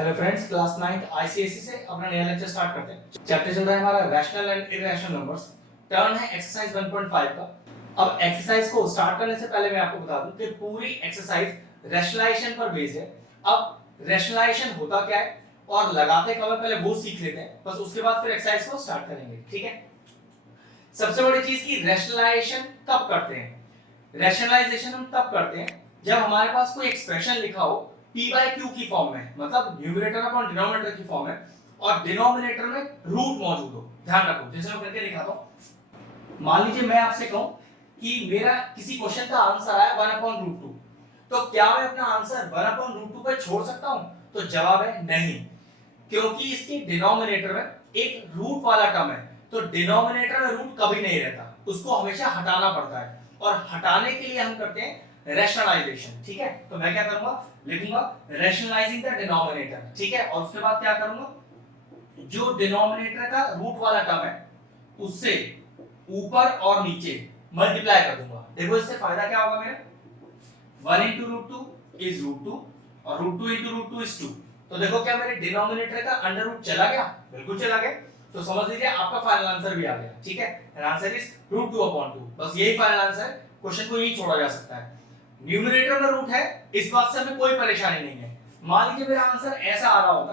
Hello friends, class 9th ICSE से अपना नया लेक्चर स्टार्ट करते हैं। चैप्टर चल रहा है हमारा rational and irrational numbers. Turn है एक्सरसाइज 1.5 का। अब एक्सरसाइज को स्टार्ट करने से पहले मैं आपको बता दूं कि पूरी एक्सरसाइज रैशनलाइजेशन पर बेस्ड है। अब रैशनलाइजेशन होता क्या है और लगाते कब है, पहले वो सीख लेते हैं, बस उसके बाद फिर एक्सरसाइज को स्टार्ट करेंगे। ठीक है। सबसे बड़ी चीज की रैशनलाइजेशन कब करते हैं। रैशनलाइजेशन हम तब करते हैं जब हमारे पास कोई एक्सप्रेशन लिखा हो p by q की फॉर्म में, मतलब न्यूमरेटर अपॉन डिनोमिनेटर की फॉर्म में, और डिनोमिनेटर में रूट मौजूद हो। ध्यान रखो, जैसे मैं करके दिखाता हूं। मान लीजिए मैं आपसे कहूं कि मेरा किसी क्वेश्चन का आंसर आया 1/√2, तो क्या मैं अपना आंसर 1/√2 पे छोड़ सकता हूं? तो जवाब है नहीं, क्योंकि इसके डिनोमिनेटर में एक रूट वाला टर्म है, तो डिनोमिनेटर में रूट कभी नहीं रहता, उसको हमेशा हटाना पड़ता है, और हटाने के लिए हम करते हैं रैशनलाइजेशन। ठीक है, तो मैं क्या करूंगा, लिखूंगा रैशनलाइजिंग द डिनोमिनेटर। ठीक है, और उसके बाद क्या करूंगा, जो डिनोमिनेटर का रूट वाला टर्म है उससे ऊपर और नीचे मल्टीप्लाई कर दूंगा। देखो इससे फायदा क्या होगा मेरा, 1 into √2 is √2 और √2 into √2 is 2। तो देखो क्या मेरे डिनोमिनेटर का अंडर रूट चला गया, बिल्कुल चला गया। तो समझ लीजिए आपका फाइनल आंसर भी आ गया। ठीक है, आंसर इज √2/2। बस यही फाइनल आंसर है, क्वेश्चन को यही छोड़ा जा सकता है। न्यूमरेटर में रूट है, इस बात से हमें कोई परेशानी नहीं है। मान लीजिए मेरा आंसर ऐसा आ रहा होगा,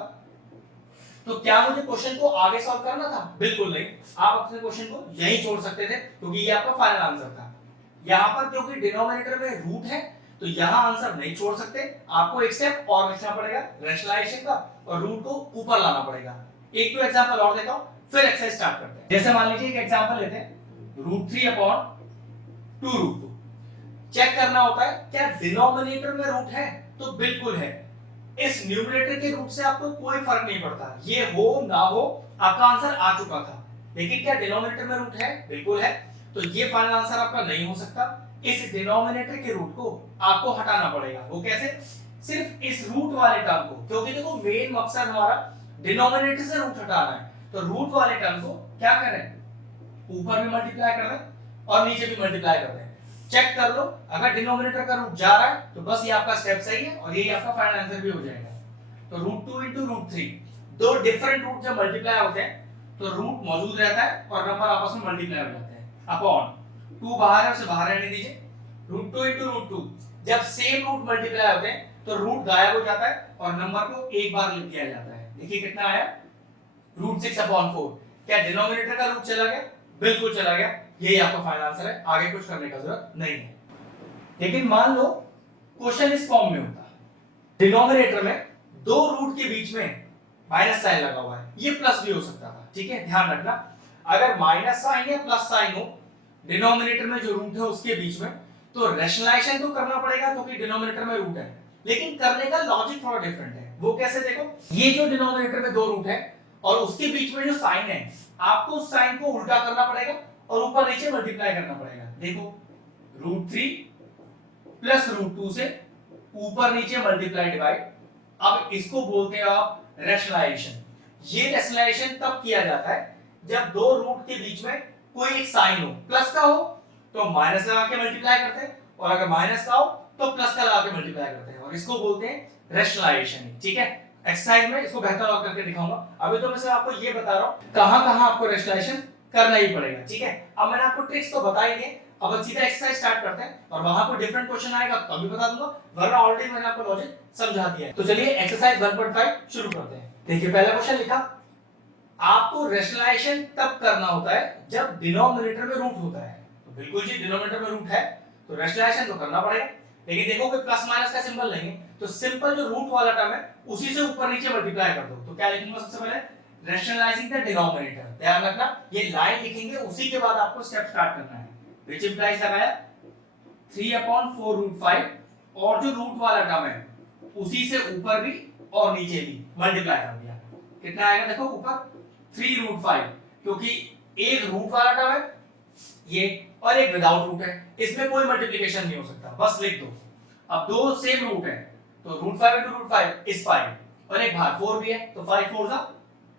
तो क्या मुझे क्वेश्चन को आगे सॉल्व करना था? बिल्कुल नहीं, आप अपने क्वेश्चन को यहीं छोड़ सकते थे, क्योंकि ये आपका फाइनल आंसर था। यहां पर क्योंकि डिनोमिनेटर में रूट है, तो यहां आंसर नहीं छोड़ सकते, आपको एक स्टेप और लिखना पड़ेगा रैशनलाइजेशन का, और रूट को ऊपर लाना पड़ेगा। एक तो एग्जांपल और देता हूं, फिर एक्सरसाइज स्टार्ट करते हैं। जैसे मान लीजिए एक एग्जांपल लेते हैं, √3/2√2। चेक करना होता है क्या डिनोमिनेटर में रूट है, तो बिल्कुल है। इस न्यूमरेटर के रूट से आपको कोई फर्क नहीं पड़ता, ये हो ना हो आपका आंसर आ चुका था। लेकिन क्या डिनोमिनेटर में रूट है? बिल्कुल है। तो ये फाइनल आंसर आपका नहीं हो सकता। इस डिनोमिनेटर के रूट को आपको हटाना पड़ेगा। वो कैसे? सिर्फ इस रूट वाले टर्म को, क्योंकि देखो मेन मकसद हमारा डिनोमिनेटर से रूट हटाना है, तो रूट वाले टर्म को क्या करें, ऊपर भी मल्टीप्लाई कर दें और नीचे भी मल्टीप्लाई कर दें। चेक कर लो, अगर डिनोमिनेटर का रूट जा रहा है तो बस ये आपका स्टेप सही है, और यही आपका फाइनल आंसर भी हो जाएगा। तो √2 into √3, दो डिफरेंट रूट जब मल्टीप्लाई होते हैं तो रूट मौजूद रहता है और नंबर आपस में मल्टीप्लाई हो जाते हैं। अपॉन 2 बाहर है, उसे बाहर रहने दीजिए। √2 into √2, जब सेम रूट मल्टीप्लाई होते हैं तो रूट गायब हो जाता है और नंबर को एक बार लिख दिया जाता है। देखिए कितना आया, √6/4। क्या डिनोमिनेटर का रूट चला गया? बिल्कुल चला गया। यही आपका फाइनल आंसर है, आगे कुछ करने का जरूरत नहीं है। लेकिन मान लो क्वेश्चन इस फॉर्म में होता, डिनोमिनेटर में दो रूट के बीच में माइनस साइन लगा हुआ है, ये प्लस भी हो सकता था। ठीक है, ध्यान रखना, अगर माइनस साइन या प्लस साइन हो डिनोमिनेटर में जो रूट है उसके बीच में, तो रैशनलाइजेशन तो करना पड़ेगा क्योंकि डिनोमिनेटर में रूट है, लेकिन करने का लॉजिक थोड़ा डिफरेंट है। वो कैसे? देखो, ये जो डिनोमिनेटर में दो रूट है और उसके बीच में जो साइन है, आपको उस साइन को उल्टा करना पड़ेगा और ऊपर नीचे मल्टीप्लाई करना पड़ेगा। देखो, √3 प्लस √2 से ऊपर नीचे मल्टीप्लाई डिवाइड। अब इसको बोलते हैं आप रैशनलाइजेशन। ये रैशनलाइजेशन तब किया जाता है जब दो रूट के बीच में कोई एक साइन हो, प्लस का हो तो माइनस लगा के मल्टीप्लाई करते हैं, और अगर माइनस का हो तो प्लस का लगा के मल्टीप्लाई करते हैं, और इसको बोलते हैं रैशनलाइजेशन। ठीक है, एक्सरसाइज में इसको बेहतर और करके दिखाऊंगा। अभी तो मैं सिर्फ आपको ये बता रहा हूं कहां-कहां आपको रैशनलाइजेशन करना ही पड़ेगा। ठीक है, अब मैंने आपको ट्रिक्स तो बता ही दिए, अब सीधा एक्सरसाइज स्टार्ट करते हैं, और वहां पर डिफरेंट क्वेश्चन आएगा तभी बता दूंगा, वरना ऑलरेडी मैंने आपको लॉजिक समझा दिया है। तो चलिए एक्सरसाइज 1.5 शुरू करते हैं। देखिए पहला क्वेश्चन लिखा, आपको रैशनलाइजेशन तब करना होता है जब डिनोमिनेटर में रूट होता है। तो बिल्कुल जी, डिनोमिनेटर में रूट है तो रैशनलाइजेशन तो करना पड़ेगा, लेकिन देखो कि प्लस माइनस का सिंबल लेंगे तो सिंपल जो रूट वाला टर्म है उसी से ऊपर नीचे मल्टीप्लाई कर दो। तो क्या लिखूंगा सबसे पहले, रैशनलाइजिंग द डिनोमिनेटर। ध्यान रखना, ये लाइन लिखेंगे उसी के बाद आपको स्टेप स्टार्ट करना है। व्हिच इंप्लाइज लगाया 3/4√5, और जो रूट वाला टर्म है उसी से ऊपर भी और नीचे भी मल्टीप्लाई कर दिया। कितना आएगा देखो, ऊपर 3√5, क्योंकि एक रूट वाला टर्म है ये और एक विदाउट रूट है, इसमें कोई मल्टीप्लिकेशन नहीं हो सकता, बस लिख दो। अब दो सेम रूट है तो √5 into √5 is 5, और एक बाहर 4 भी है तो 5 4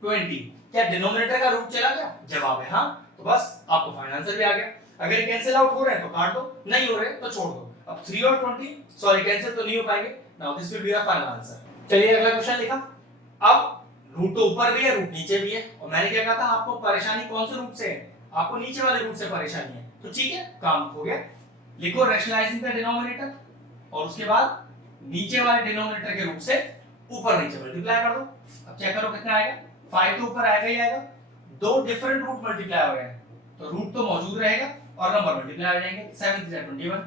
20। क्या डिनोमिनेटर का रूट चला गया? जवाब है हाँ, तो बस आपको फाइनल आंसर भी आ गया। अगर कैंसिल आउट हो रहे हैं तो काट दो, नहीं हो रहे तो छोड़ दो। अब 3 और 20 सॉरी कैंसिल तो नहीं हो पाएंगे। Now this will be our final answer. चलिए अगला क्वेश्चन लिखा, अब रूट तो ऊपर भी है, रूट नीचे भी है, और मैंने क्या कहा था आपको परेशानी कौन से रूट से है, आपको नीचे वाले रूट से परेशानी है, तो ठीक है काम हो गया। लिखो रैशनलाइजिंग द डिनोमिनेटर, और उसके बाद नीचे वाले डिनोमिनेटर के रूट से ऊपर नीचे मल्टीप्लाई कर दो। अब चेक करो कितना आएगा, 5 तो ऊपर आएगा ही आएगा, दो डिफरेंट रूट मल्टीप्लाई हो रहे हैं तो रूट तो मौजूद रहेगा और नंबर मल्टीप्लाई हो जाएंगे, 7 3 21,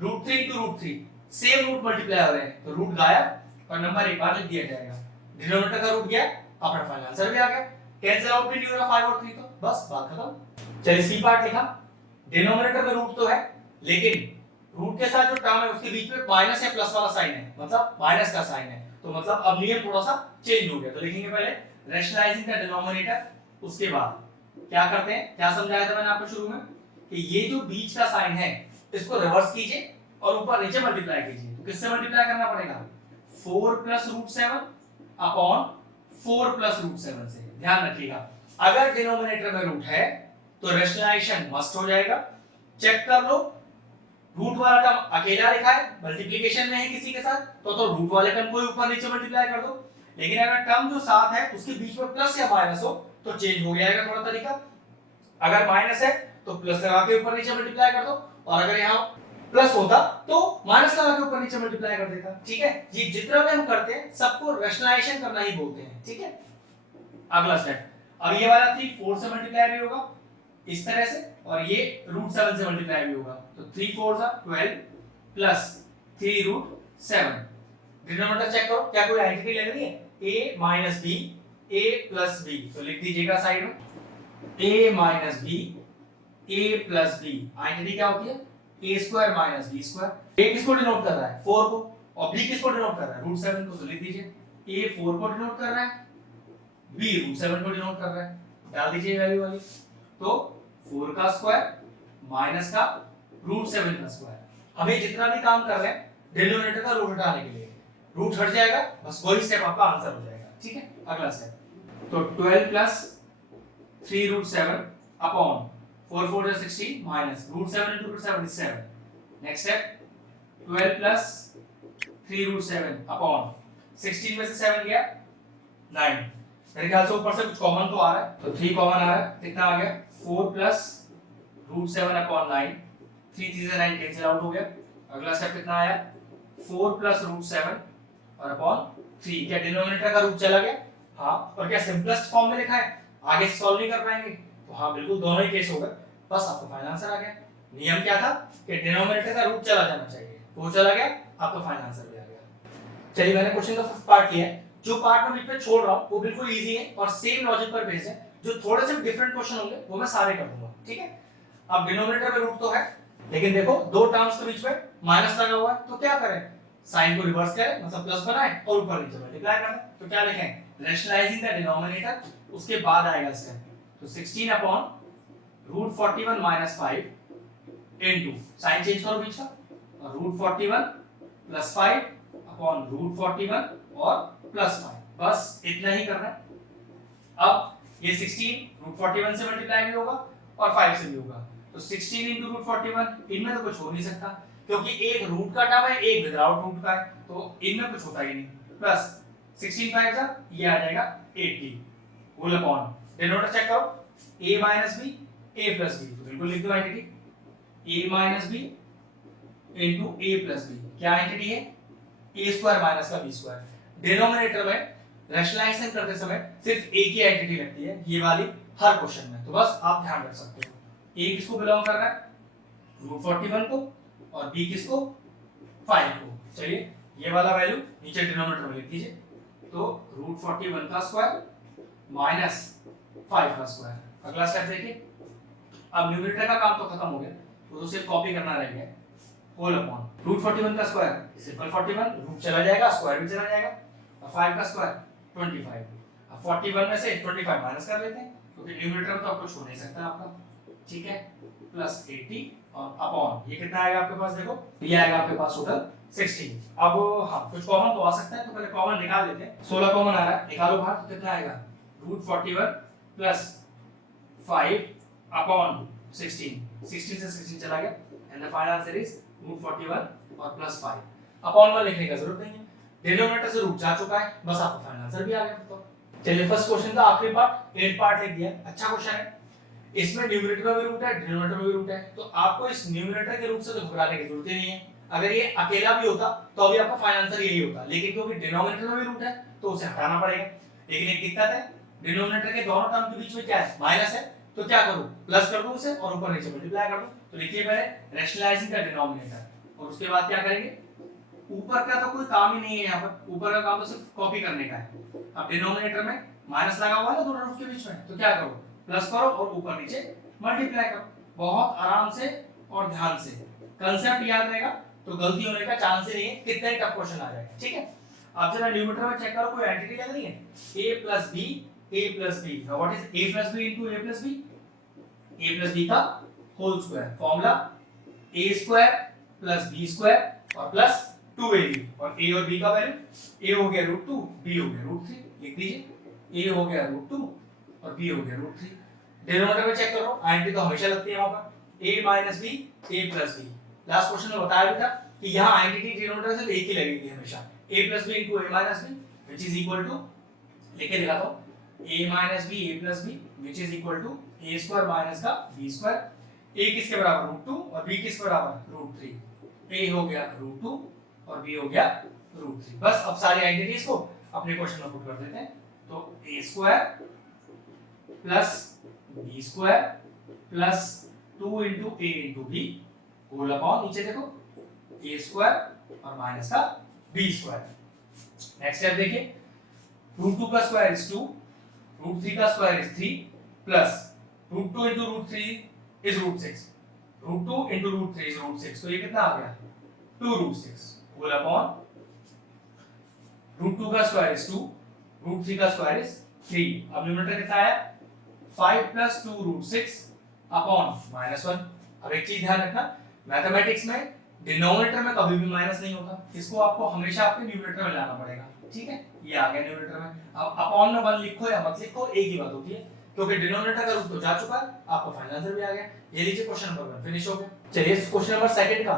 root 3 into root 3 same root multiply हो रहे हैं तो रूट गायब और नंबर एक बार लिख दिया जाएगा, डिनोमिनेटर का रूट गया, अपना फाइनल आंसर भी आ गया, कैंसिल आउट भी नहीं हो रहा 5 और 3, तो बस बात खत्म। चलिए सी पार्ट लिखा, डिनोमिनेटर में रूट तो है लेकिन रूट के साथ जो टर्म है उसके बीच में माइनस या प्लस वाला साइन है, मतलब माइनस का साइन है, तो मतलब अब नियम थोड़ा सा चेंज हो गया, तो लिखेंगे पहले रैशनलाइजिंग द डिनोमिनेटर, उसके बाद क्या करते हैं, क्या समझाया था मैंने आपको शुरू में कि ये जो बीच का साइन है इसको रिवर्स कीजिए और ऊपर नीचे मल्टीप्लाई कीजिए, तो किससे मल्टीप्लाई करना पड़ेगा, 4 + √7 अपॉन 4 + √7 से। ध्यान रखिएगा अगर डिनोमिनेटर में रूट है तो रैशनलाइजेशन मस्ट हो जाएगा, चेक कर लो रूट वाला टर्म अकेला लिखा है, मल्टीप्लिकेशन में है किसी के साथ तो रूट वाले टर्म को ऊपर नीचे मल्टीप्लाई कर दो, लेकिन अगर टर्म जो साथ है उसके बीच में प्लस या माइनस हो तो चेंज हो जाएगा थोड़ा तरीका, अगर माइनस है तो प्लस लगा के ऊपर नीचे मल्टीप्लाई कर दो, और अगर यहाँ प्लस होता तो माइनस लगा के ऊपर नीचे मल्टीप्लाई कर देता, ठीक है। ये जितना भी हम करते हैं सबको रैशनलाइजेशन करना ही बोलते हैं, ठीक है। अगला स्टेप, अब ये वाला 3 4 से मल्टीप्लाई भी होगा इस तरह से, और ये √7 से मल्टीप्लाई भी होगा, तो 3 4 12 प्लस 3 √7, डिनोमिनेटर चेक करो क्या कोई आइडेंटिटी लग रही है, a minus b a plus b, तो लिख दीजिएगा साइड में a minus b a plus b, identity क्या होती है a square minus b square, a किसको डिनोट कर रहा है 4 को, और b किसको डिनोट कर रहा है √7 को, तो लिख दीजिए a 4 को डिनोट कर रहा है, b √7 को डिनोट कर रहा है, डाल दीजिए वैल्यू वाली, तो 4 का स्क्वायर माइनस का √7 का स्क्वायर, हमें जितना भी काम कर रहे हैं डिनोमिनेटर का रूट हटाने के लिए, रूट हट जाएगा बस वही स्टेप आपका आंसर हो जाएगा, ठीक है। अगला स्टेप, तो 12 plus 3 √7 upon 4 4 16 minus √7 into √7 is 7, next step 12 plus 3 √7 upon 16 में से 7 गया 9, मेरे ख्याल से ऊपर से कुछ कॉमन तो आ रहा है, तो 3 कॉमन आ रहा है, कितना आ गया 4 प्लस √7 अपॉन 9, 3 3 से 9 कैंसिल आउट हो गया, अगला स्टेप कितना आया 4 प्लस √7 और अपॉन 3, क्या डिनोमिनेटर का रूट चला गया, हाँ, और क्या सिंपलेस्ट फॉर्म में लिखा है, आगे सॉल्व नहीं कर पाएंगे, तो हाँ बिल्कुल दोनों ही केस होगा, बस आपको फाइनल आंसर आ गया। नियम क्या था कि डिनोमिनेटर का रूट चला जाना चाहिए, वो चला गया, आपका फाइनल आंसर भी आ गया। चलिए मैंने क्वेश्चन का फर्स्ट पार्ट लिया है, जो पार्ट मैं बीच में छोड़ रहा हूँ वो बिल्कुल इजी है और सेम लॉजिक पर बेस्ड है, जो थोड़े से डिफरेंट क्वेश्चन होंगे वो मैं सारे कर दूंगा, ठीक है। अब डिनोमिनेटर में रूट तो है लेकिन देखो दो टर्म्स के बीच में माइनस लगा हुआ है, तो क्या करें, साइन को रिवर्स करें, मतलब प्लस बनाएं और ऊपर नीचे मल्टीप्लाई करें, तो क्या लिखें रैशनलाइजिंग द डिनोमिनेटर, उसके बाद आएगा स्टेप, तो 16 upon √41 minus 5 into sine change करो बीच का, और √41 प्लस 5 अपॉन √41 और प्लस 5, बस इतना ही करना है। अब ये 16 √41 से मल्टीप्लाई भी होगा और 5 से भी होगा, तो 16 into √41, इनमें तो कुछ हो नहीं सकता क्योंकि एक रूट का टर्म है एक विदाउट रूट का है, तो इनमें कुछ होता ही नहीं, प्लस 16 5 का ये आ जाएगा 80 होल अपॉन, डिनोमिनेटर चेक करो a minus b a plus b, तो बिल्कुल लिख दो identity a minus b into a plus b, क्या आइडेंटिटी है a स्क्वायर माइनस का b स्क्वायर, डिनोमिनेटर में रैशनलाइजेशन करते समय सिर्फ एक ही आइडेंटिटी लगती है, ये वाली हर क्वेश्चन में, तो बस आप ध्यान रख सकते हो, a किसको बिलोंग कर रहा है √41 को और b किसको 5 को, चलिए ये वाला वैल्यू नीचे डिनोमिनेटर में लिख दीजिए, तो √41 का स्क्वायर माइनस 5 का स्क्वायर, अगला स्टेप देखिए, अब न्यूमरेटर का काम तो खत्म हो गया, तो सिर्फ कॉपी करना रह गया, होल अपॉन √41 का स्क्वायर सिंपल 41, रूट चला जाएगा स्क्वायर भी चला जाएगा, और 5 का स्क्वायर 25, अब 41 में से 25 माइनस कर लेते हैं क्योंकि न्यूमरेटर में तो अब कुछ हो नहीं सकता आपका, ठीक है, प्लस 80 और अपॉन ये कितना आएगा आपके पास, देखो ये आएगा आपके पास टोटल 16, अब हाँ कुछ कॉमन तो आ सकता है, तो पहले कॉमन निकाल देते हैं, 16 कॉमन आ रहा है, निकालो बाहर, तो कितना आएगा √41 प्लस 5 अपॉन 16, 16 से 16 चला गया, and the final answer is √41 और प्लस 5, अपॉन में लिखने का जरूरत नहीं है, डिनोमिनेटर से रूट जा चुका है, बस आपका फाइनल आंसर भी आ गया। तो चलिए फर्स्ट क्वेश्चन का आखिरी पार्ट 8 पार्ट लिख दिया, अच्छा क्वेश्चन है। इसमें न्यूमरेटर में भी रूट है, डिनोमिनेटर में भी रूट है, तो आपको इस न्यूमरेटर के रूट से तो घबराने की जरूरत ही नहीं है। अगर ये अकेला भी होता तो अभी आपका फाइनल आंसर यही होता, लेकिन क्योंकि डिनोमिनेटर में भी रूट है तो उसे हटाना पड़ेगा। लेकिन एक दिक्कत है, डिनोमिनेटर के दोनों टर्म के बीच में क्या है, माइनस है, तो क्या करूं, प्लस कर दूं उसे और ऊपर नीचे मल्टीप्लाई कर दूं। तो लिखिए पहले रैशनलाइजिंग द डिनोमिनेटर और उसके बाद क्या करेंगे, ऊपर का तो कोई काम ही नहीं है, यहाँ पर ऊपर का काम तो सिर्फ कॉपी करने का है। अब डिनोमिनेटर में माइनस लगा हुआ है ना दोनों रूट के बीच में, तो क्या करो, प्लस करो और ऊपर नीचे मल्टीप्लाई करो, बहुत आराम से और ध्यान से। कांसेप्ट याद रहेगा तो गलती होने का चांस ही नहीं है, कितना ही टफ क्वेश्चन आ जाएगा। ठीक है, आप जरा न्यूमरेटर में चेक करो कोई एंटिटी लग रही है, a plus b, a plus b। now what is a plus b into a plus b, a plus b का whole square, formula a square plus b square और प्लस 2ab, और a और b का value a हो गया √2, b हो गया √3, लिख दीजिए a हो गया √2 और b हो गया √3। डिनोमिनेटर में चेक करो, आइडेंटिटी तो हमेशा लगती है वहां पर, a minus b, a plus b। Last question में बताया भी था कि यहां आइडेंटिटी डिनोमिनेटर सिर्फ एक ही लगेगी हमेशा, a plus b into a minus b which is equal to, लिख के दिखाता हूं, a minus b, a plus b which is equal to a square minus का b square। a किसके बराबर √2 और b किसके बराबर √3, a हो गया √2 और b हो गया √3। बस अब सारी आइडेंटिटीज को अपने क्वेश्चन में पुट कर देते हैं। तो a square plus b square plus 2 into a into b whole upon, नीचे देखो a स्क्वायर और माइनस का b स्क्वायर। नेक्स्ट स्टेप देखिए, √2 का स्क्वायर इज 2, √3 का square is 3 plus √2 into √3 is √6, √2 into √3 is √6, तो ये कितना आ गया 2√6 होल अपॉन √2 का स्क्वायर इज 2, √3 का स्क्वायर इज 3। अब न्यूमरेटर कितना आया 5 plus 2√6 अपॉन -1। अब एक चीज ध्यान रखना, मैथमेटिक्स में डिनोमिनेटर में कभी भी माइनस नहीं होता, इसको आपको हमेशा आपके न्यूमरेटर में लाना पड़ेगा। ठीक है, ये आ गया न्यूमरेटर में। अब अपॉन में 1 लिखो या मत लिखो एक ही बात होती है, क्योंकि डिनोमिनेटर का रूट तो जा चुका है, आपका फाइनल आंसर भी आ गया। ये लीजिए क्वेश्चन नंबर 1 फिनिश हो गया। चलिए क्वेश्चन नंबर 2 का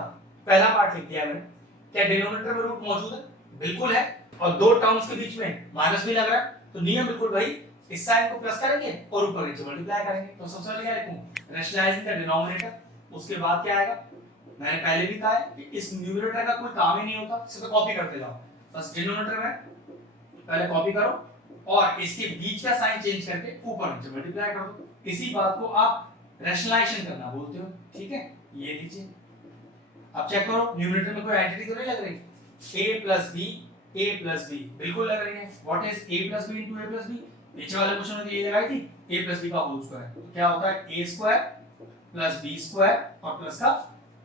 पहला पार्ट लिख दिया मैंने। क्या डिनोमिनेटर में रूट मौजूद है? बिल्कुल है, और दो टर्म्स के बीच में माइनस भी लग रहा है, तो नियम बिल्कुल भाई, इस साइन को प्लस करेंगे और ऊपर नीचे मल्टीप्लाई करेंगे। तो सबसे पहले क्या लिखूं, रैशनलाइजिंग द डिनोमिनेटर। उसके बाद क्या आएगा, मैंने पहले भी कहा है कि इस न्यूमरेटर का कोई काम ही नहीं होता, सिर्फ कॉपी करते जाओ। बस डिनोमिनेटर में पहले कॉपी करो और इसके बीच का साइन चेंज करके ऊपर नीचे मल्टीप्लाई कर दो। इसी बात को आप रैशनलाइजेशन करना बोलते हो। ठीक है, ये लीजिए, अब चेक करो न्यूमरेटर में कोई एंटिटी तो नहीं लग रही, a plus b बिल्कुल लग रही है। What is a plus b into a plus b? नीचे वाले क्वेश्चन में ये लगाई थी a plus b का होल स्क्वायर, तो क्या होता है a square plus b square और प्लस का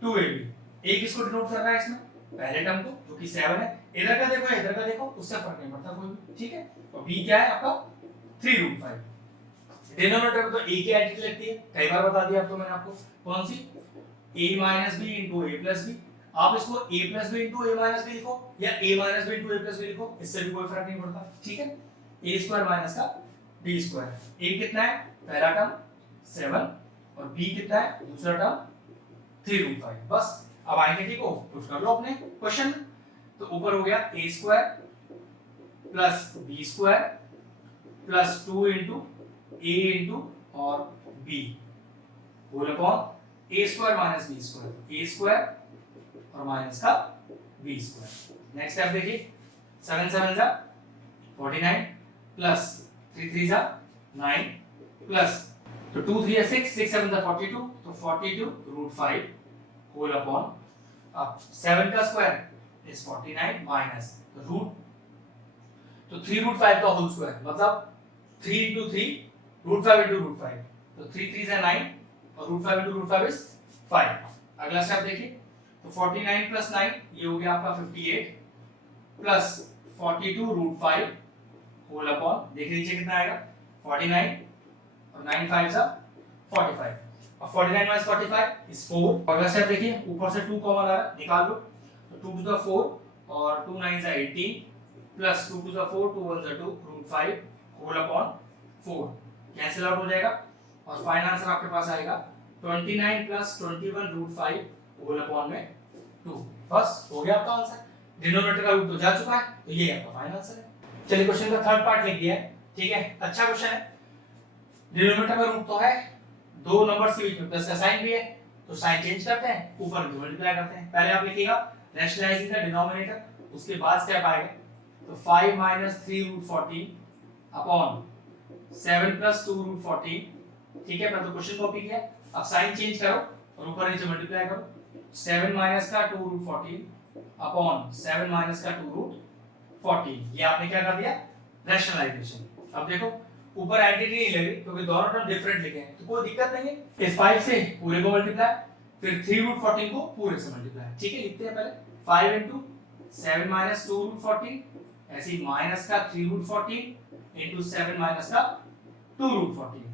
2ab। a किसको डिनोट कर रहा है इसमें, पहले टर्म को, जो कि 7 है। इधर का देखो इधर का देखो, उससे फर्क नहीं पड़ता कोई भी। ठीक है, और b क्या है आपका 3√5। डिनोमिनेटर में तो a की एंटिटी लगती है, कई बार बता दिया आपको मैंने, आपको कौन सी, a minus b into a plus b। आप इसको a plus b into a minus b लिखो या a minus b into a plus b लिखो, इससे भी कोई फर्क नहीं पड़ता। ठीक है, a स्क्वायर माइनस का b स्क्वायर। a कितना है, पहला टर्म 7 और b कितना है, दूसरा टर्म 3√5। बस अब आइडेंटिटी को पुट कर लो अपने क्वेश्चन। तो ऊपर हो गया a square plus b square plus 2 into a into और b whole upon a square minus b square, a square और माइनस का b स्क्वायर। नेक्स्ट स्टेप देखिए, 7 7 जा 49 प्लस 3 3 जा 9 प्लस, तो 2 3 या 6 6 7 जा 42, तो 42√5 होल अपॉन, अब 7 का स्क्वायर इज 49 माइनस रूट, तो 3√5 का होल स्क्वायर मतलब 3 into 3 √5 into √5, तो 3 3 जा 9 और √5 into √5 इज 5। अगला स्टेप देखिए, तो 49 प्लस 9 ये हो गया आपका 58 प्लस 42√5 होल अपॉन, देखिए नीचे कितना आएगा 49 और 9 5 जा 45, और 49 minus 45 is 4। अगला स्टेप देखिए, ऊपर से 2 कॉमन आ रहा है, निकाल लो, तो 2 to the 4 और 2 9 जा 18 प्लस 2 to the 4 2 1 जा 2 √5 होल अपॉन 4, कैंसिल आउट हो जाएगा और फाइनल आंसर आपके पास आएगा 29 प्लस 21 √5 होल अपॉन में 2। बस हो गया आपका आंसर। डिनोमिनेटर का रूट तो जा चुका है, तो ये आपका फाइनल आंसर है। चलिए क्वेश्चन का थर्ड पार्ट लिख दिया है, ठीक है, अच्छा क्वेश्चन है। डिनोमिनेटर में रूट तो है, दो नंबर्स के बीच में प्लस का साइन भी है, तो साइन चेंज करते हैं, ऊपर नीचे मल्टीप्लाई करते हैं। पहले आप लिखिएगा रैशनलाइजिंग द डिनोमिनेटर, उसके बाद स्टेप आएगा, तो 5 - 3 रूट 14 अपॉन 7 + 2 रूट 14, ठीक है। मैं तो क्वेश्चन कॉपी किया, अब साइन चेंज करो और ऊपर नीचे मल्टीप्लाई करो। 7 - का 2 रूट 14 अपॉन 7 - का 2 रूट 14, ये आपने क्या कर दिया, रैशनलाइजेशन। अब देखो ऊपर एंटिटी नहीं लगी क्योंकि दोनों टर्म डिफरेंट लिखे हैं, तो कोई दिक्कत नहीं है। इस 5 से पूरे को मल्टीप्लाई, फिर 3 रूट 14 को पूरे से मल्टीप्लाई, ठीक है। लिखते हैं पहले 5 * 7 - 2 रूट 14, ऐसे ही माइनस का 3 रूट 14 इनटू 7 - का 2 रूट 14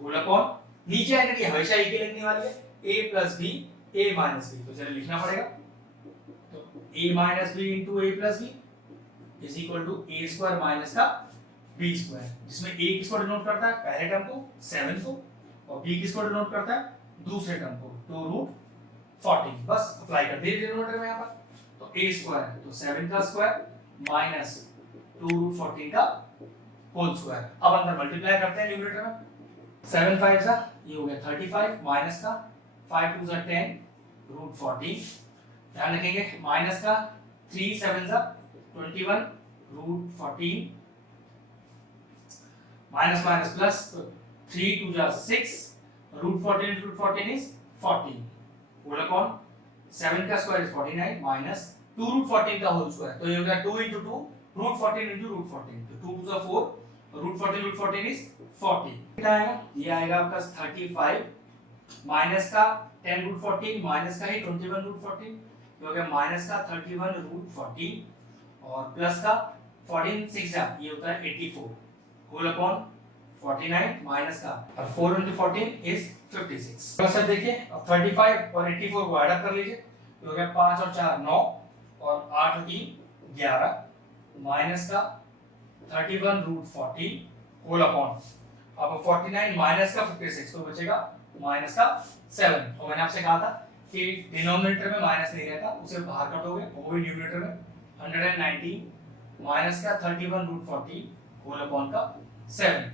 होल अपॉन, नीचे एंटिटी हमेशा एक ही लिखने वाली है, a + b a - b, तो चलिए लिखना पड़ेगा। तो a - b into a + b is equal to a square minus का b स्क्वायर, जिसमें a किसको डिनोट करता है, पहले टर्म को 7 को, और b किसको डिनोट करता है, दूसरे टर्म को 2 रूट 14। बस अप्लाई कर दिए डिनोमिनेटर में यहाँ पर, तो a स्क्वायर तो 7 का स्क्वायर माइनस 2 रूट 14 का होल स्क्वायर। अब अंदर मल्टीप्लाई करते हैं न्यूमरेटर में, 7 5 सा ये हो गया 35 माइनस का 5 2 सा 10 रूट 14, ध्यान रखेंगे माइनस का 3 7 सा 21 रूट 14 माइनस माइनस प्लस, 3 2 जा 6 रूट 14 इज 40 होल अपॉन 7 का स्क्वायर इज 49 माइनस 2 रूट 14 का होल स्क्वायर, तो ये हो गया 2 * 2 रूट 14 * रूट 14, तो 2 2 जा 4 रूट 14 इज 40, कितना आएगा, ये आएगा आपका 35 माइनस का 10 रूट 14 माइनस का ही 21 रूट 14, ये हो गया माइनस का 31 रूट 14 और प्लस का 14 6 जा ये होता है 84 होल अपॉन 49 माइनस का, और 4 * 14 इज 56। प्लस देखिए अब 35 और 84 को ऐड अप कर लीजिए, तो हो गया 5 और 4 9 और 8 और 3 11 माइनस का 31 रूट 14 होल अपॉन, अब 49 माइनस का 56 तो बचेगा माइनस का 7, और मैंने आपसे कहा था कि डिनोमिनेटर में माइनस नहीं रहता, उसे बाहर कर दोगे, वो भी न्यूमरेटर में 119 माइनस का 31 रूट 14 होल अपॉन का 7।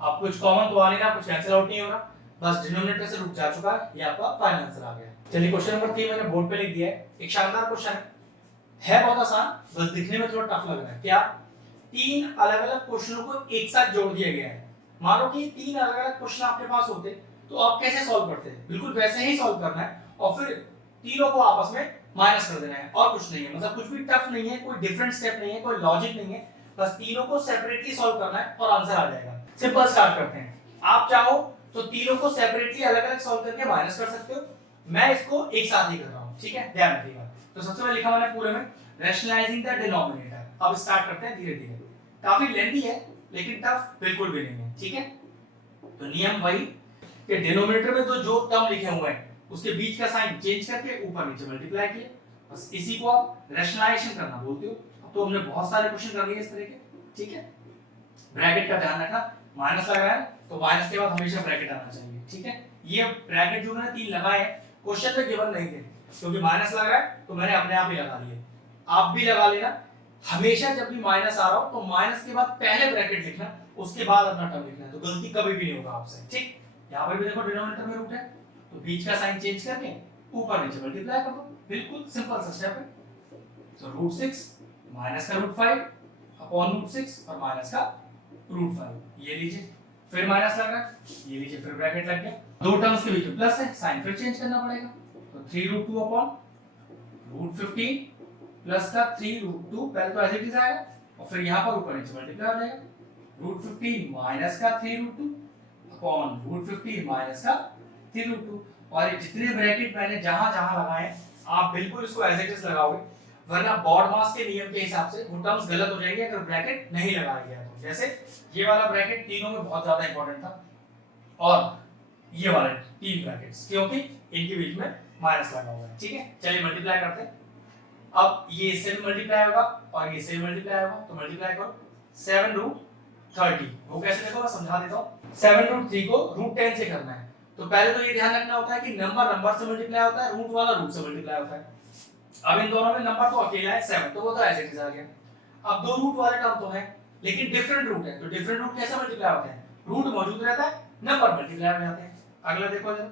अब कुछ कॉमन तो आ नहीं रहा, कुछ कैंसिल आउट नहीं हो रहा, बस डिनोमिनेटर से रूट जा चुका है, ये आपका फाइनल आंसर आ गया। चलिए क्वेश्चन नंबर 3 मैंने बोर्ड पे लिख दिया है, एक शानदार क्वेश्चन है बहुत आसान, बस दिखने में थोड़ा टफ लग रहा है। क्या 3 अलग-अलग क्वेश्चनों को एक साथ जोड़ दिया गया है। मान लो कि 3 अलग-अलग क्वेश्चन आपके पास होते तो आप कैसे सॉल्व करते हैं, बिल्कुल वैसे ही सॉल्व करना है और फिर तीनों को आपस में माइनस कर देना है, और कुछ नहीं है, मतलब कुछ भी टफ नहीं है, कोई डिफरेंट स्टेप नहीं है, कोई लॉजिक नहीं है, बस तीनों को सेपरेटली सॉल्व करना है और आंसर आ जाएगा। सिंपल स्टार्ट करते हैं। आप चाहो तो तीनों को सेपरेटली अलग-अलग सॉल्व करके माइनस कर सकते हो, मैं इसको एक साथ ही कर रहा हूं, ठीक है, ध्यान रखिएगा। तो सबसे पहले लिखा मैंने पूरे में रैशनलाइजिंग द डिनोमिनेटर। अब स्टार्ट करते हैं धीरे-धीरे, काफी लेंथी है लेकिन टफ बिल्कुल भी नहीं है, ठीक है। तो नियम वही कि डिनोमिनेटर में तो जो टर्म लिखे हुए हैं उसके बीच का साइन चेंज करके ऊपर नीचे मल्टीप्लाई किए, बस इसी को आप रैशनलाइजेशन करना बोलते हो। अब तो हमने बहुत सारे क्वेश्चन कर लिए इस तरह के, ठीक है। ब्रैकेट का ध्यान रखना, माइनस लग रहा है तो माइनस के बाद हमेशा ब्रैकेट आना चाहिए, ठीक है। ये ब्रैकेट जो मैंने 3 लगाए हैं क्वेश्चन में गिवन नहीं थे, क्योंकि माइनस लग रहा है तो मैंने अपने आप ही लगा लिए, आप भी लगा लेना। हमेशा जब भी माइनस आ रहा हो तो माइनस के बाद पहले ब्रैकेट लिखना, उसके बाद अपना टर्म लिखना, तो गलती कभी भी नहीं होगा आपसे, ठीक। यहाँ पर भी देखो डिनोमिनेटर में रूट है, तो बीच का साइन चेंज करके ऊपर नीचे मल्टीप्लाई कर दो, बिल्कुल सिंपल सा स्टेप है। तो रूट 6 माइनस का रूट 5 अपॉन रूट 6 और माइनस का रूट 5, ये लीजिए, फिर माइनस लग रहा है, ये लीजिए, फिर ब्रैकेट लग गया, दो टर्म्स के बीच में प्लस है, साइन फिर चेंज करना पड़ेगा, तो 3 रूट 2 अपॉन रूट 15 प्लस का 3 रूट 2, पहले तो एज इट इज आएगा और फिर यहाँ पर ऊपर नीचे मल्टीप्लाई हो जाएगा, रूट 15 माइनस का 3 रूट 2 अपॉन रूट 15 माइनस का 3 रूट 2, और ये जितने ब्रैकेट मैंने जहां-जहां लगाए आप बिल्कुल इसको एज इट इज लगाओगे, वरना बॉड मास के नियम के हिसाब से वो टर्म्स गलत हो जाएंगे अगर ब्रैकेट नहीं लगाया गया तो। जैसे ये वाला ब्रैकेट तीनों में बहुत ज्यादा इंपॉर्टेंट था, और ये वाले 3 ब्रैकेट्स, क्योंकि इनके बीच में माइनस लगा हुआ है, ठीक है। चलिए मल्टीप्लाई करते हैं। अब ये इससे भी मल्टीप्लाई होगा और ये इससे भी मल्टीप्लाई होगा, तो मल्टीप्लाई करो 7 रूट 30, वो कैसे देखो मैं समझा देता हूं। 7 रूट 3 को रूट 10 से करना है, तो पहले तो ये ध्यान रखना होता है कि नंबर नंबर से मल्टीप्लाई होता है, रूट वाला रूट से मल्टीप्लाई होता है। अब इन दोनों में नंबर तो अकेला है 7, तो वो तो एज इट इज आ गया। अब दो रूट वाले टर्म तो है, लेकिन डिफरेंट रूट है, तो डिफरेंट रूट कैसे मल्टीप्लाई होते हैं? रूट मौजूद रहता है, नंबर मल्टीप्लाई हो जाते हैं। अगला देखो जरा,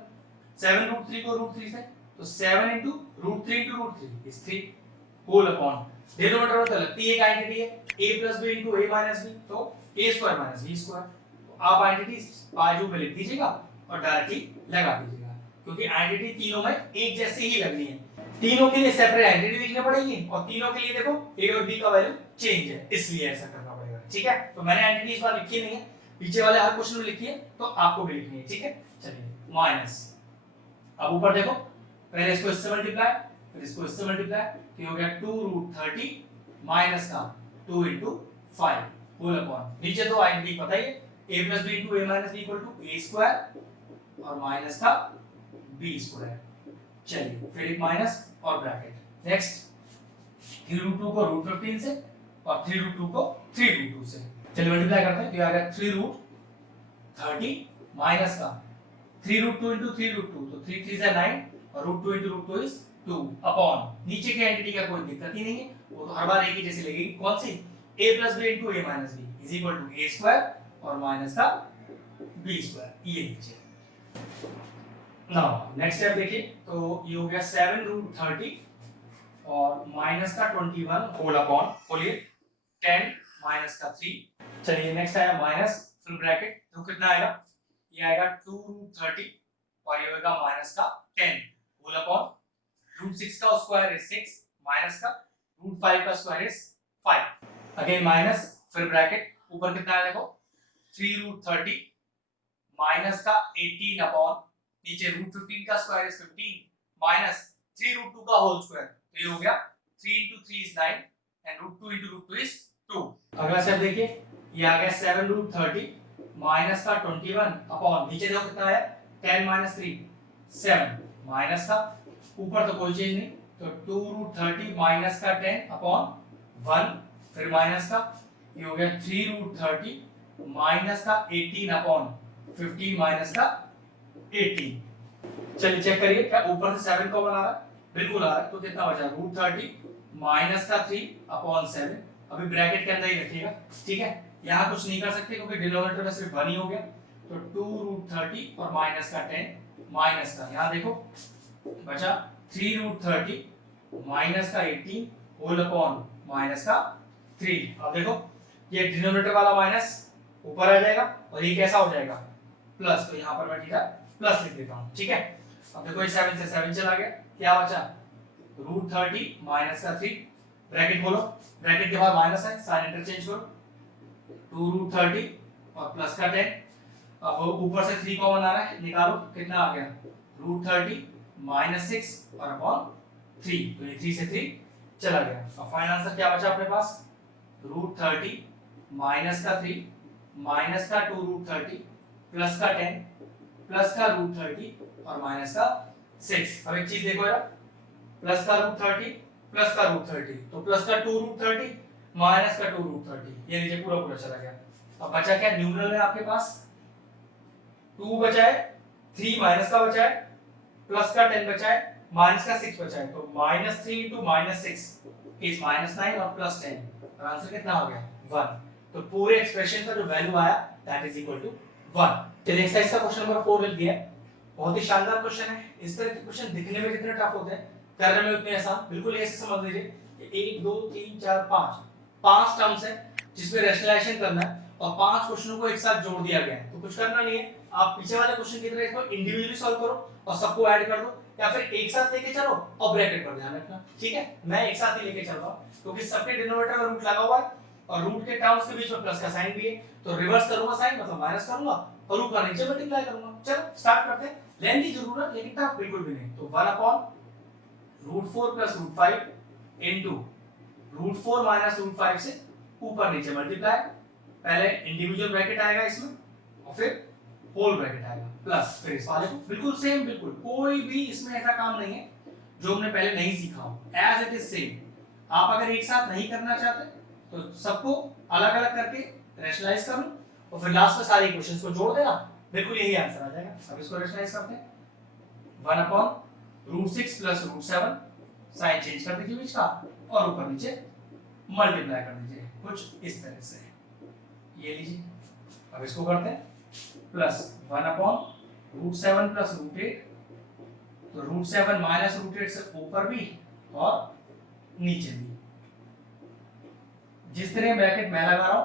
7 रूट 3 को रूट 3 से, तो 7 into root 3 into root 3 is 3 whole upon denominator में तो लगती है एक आइडेंटिटी है a plus b into a minus b, तो a square minus b square। तो आप आइडेंटिटी बाजू में लिख दीजिएगा और डायरेक्टली लगा दीजिएगा, क्योंकि आइडेंटिटी तीनों में एक जैसी ही लगनी है। तीनों के लिए सेपरेट आइडेंटिटी लिखनी पड़ेगी और तीनों के लिए देखो a और b का वैल्यू चेंज है, इसलिए ऐसा करना पड़ेगा। ठीक है, तो मैंने आइडेंटिटी इस बार लिखी नहीं है, पीछे वाले हर क्वेश्चन में लिखी है, तो आपको भी लिखनी है। ठीक है, चलिए माइनस, अब ऊपर देखो, पहले इसको इससे मल्टीप्लाई, फिर इसको इससे मल्टीप्लाई, तो हो गया 2 रूट 30 माइनस का 2 into 5 होल अपॉन, नीचे तो आइडेंटिटी पता ही है, a plus b into a minus b equal to a square और माइनस का b square। चलिए फिर एक माइनस और ब्रैकेट, नेक्स्ट 3 रूट 2 को रूट 15 से और 3 रूट 2 को 3 रूट 2 से। चलिए मल्टीप्लाई करते हैं, तो आ गया 3 रूट 30 माइनस का 3 रूट 2 into 3 रूट 2, तो 3 3 is 9 और root 2 into root 2 is 2 upon, नीचे की एंटिटी का कोई दिक्कत ही नहीं है, वो तो हर बार एक ही जैसी लगेगी, कौन सी? a plus b into a minus b is equal to a square और माइनस का b square, ये नीचे। नाउ नेक्स्ट स्टेप देखिए, तो ये हो गया 7 रूट 30 और माइनस का 21 होल अपॉन, बोलिए 10 माइनस का 3। चलिए नेक्स्ट आया माइनस, फिर ब्रैकेट, तो कितना आएगा? ये आएगा 2 रूट 30 और ये होगा माइनस का 10 होल अपॉन रूट 6 का स्क्वायर इज 6 माइनस का रूट 5 का स्क्वायर इज 5, अगेन माइनस, फिर ब्रैकेट, ऊपर कितना है देखो 3 रूट 30 माइनस का 18 अपॉन, नीचे रूट 15 का स्क्वायर इज 15 माइनस 3 रूट 2 का होल स्क्वायर, तो ये हो गया 3 into 3 is 9 and root 2 into root 2 is 2। अगला स्टेप देखिए, ये आ गया 7 रूट 30 माइनस का 21 अपॉन, नीचे देखो कितना है 10 माइनस 3 7 माइनस का, ऊपर तो कोई चीज नहीं, तो 2 रूट 30 माइनस का 10 अपॉन 1, फिर माइनस का, ये हो गया 3 रूट 30 माइनस का 18 अपॉन 15 माइनस का 18। चलिए चेक करिए, क्या ऊपर से 7 कॉमन आ रहा है? बिल्कुल आ रहा है, तो कितना बचा रूट 30 माइनस का 3 अपॉन 7, अभी ब्रैकेट के अंदर ही रखिएगा। ठीक है, यहाँ कुछ नहीं कर सकते क्योंकि डिनोमिनेटर में सिर्फ 1 ही हो गया, तो 2 रूट 30 और माइनस का 10 माइनस का, यहाँ देखो बचा 3 रूट 30 माइनस का 18 होल अपॉन माइनस का 3। अब देखो ये डिनोमिनेटर वाला माइनस ऊपर आ जाएगा और ये कैसा हो जाएगा प्लस, तो यहाँ पर मैं सीधा प्लस लिख देता हूँ। ठीक है, अब देखो ये 7 से 7 चला गया, क्या बचा रूट 30 माइनस का 3, ब्रैकेट खोलो, ब्रैकेट के बाद माइनस है, साइन इंटरचेंज करो, 2 रूट 30 और प्लस का 10, अब ऊपर से 3 कॉमन आ रहा है, निकालो कितना आ गया रूट 30 माइनस 6 और अपॉन 3, तो ये 3 से 3 चला गया। अब फाइनल आंसर क्या बचा अपने पास, रूट 30 माइनस का 3 माइनस का 2 रूट 30 प्लस का 10 प्लस का रूट 30 और माइनस का 6। अब एक चीज देखो यार, प्लस का रूट 30 प्लस का रूट 30, तो प्लस का 2 रूट 30 माइनस का 2 रूट 30, ये नीचे पूरा पूरा चला गया। अब बचा क्या न्यूमरल में आपके पास 2 बचा है, 3 माइनस का बचा है, प्लस का 10 बचा है, माइनस का 6 बचा है, तो minus 3 into minus 6 is minus 9 और प्लस 10, आंसर कितना हो गया 1। तो पूरे एक्सप्रेशन का जो वैल्यू आया दैट इज इक्वल टू 1। चलिए एक्सरसाइज का क्वेश्चन नंबर 4 मिल गया, बहुत ही शानदार क्वेश्चन है। इस तरह के क्वेश्चन दिखने में जितने टफ होते हैं करने में उतने आसान, बिल्कुल ऐसे समझ लीजिए 1 2 3 4 5 टर्म्स है जिसमें रैशनलाइजेशन करना है और 5 क्वेश्चनों को एक साथ जोड़ दिया गया है, तो कुछ करना नहीं है, आप पीछे वाले क्वेश्चन की तरह इसको इंडिविजुअली सॉल्व करो और सबको ऐड कर दो, या फिर एक साथ लेके चलो और ब्रैकेट पर ध्यान रखना। ठीक है, मैं एक साथ ही लेके चल रहा हूं क्योंकि सबके डिनोमिनेटर में रूट लगा हुआ है और रूट के टर्म्स के बीच में प्लस का साइन भी है, तो रिवर्स करूंगा साइन, मतलब माइनस करूंगा और ऊपर नीचे मल्टीप्लाई करूंगा। चलो स्टार्ट करते हैं, लेंथी जरूर है लेकिन टफ बिल्कुल भी नहीं, तो 1 upon root 4 plus root 5 into root 4 minus root 5 से ऊपर नीचे मल्टीप्लाई, पहले इंडिविजुअल ब्रैकेट आएगा इसमें और फिर होल ब्रैकेट आएगा प्लस, फिर इस वाले को बिल्कुल सेम, बिल्कुल कोई भी इसमें ऐसा काम नहीं है जो हमने पहले नहीं सीखा हो, एज इट इज सेम। आप अगर एक साथ नहीं करना चाहते तो सबको अलग अलग करके रैशनलाइज कर लो और फिर लास्ट में सारे इक्वेशंस को जोड़ देना, बिल्कुल यही आंसर आ जाएगा। अब इसको रैशनलाइज करते हैं, 1 upon root 6 plus root 7 sign change कर दीजिए बीच का और ऊपर नीचे मल्टीप्लाई कर दीजिए कुछ इस तरह से। ये लीजिए, अब इसको करते हैं प्लस 1/√7 प्लस √8, तो √7 माइनस √8 से ऊपर भी और नीचे भी। जिस तरह ब्रैकेट मैं लगा रहा हूं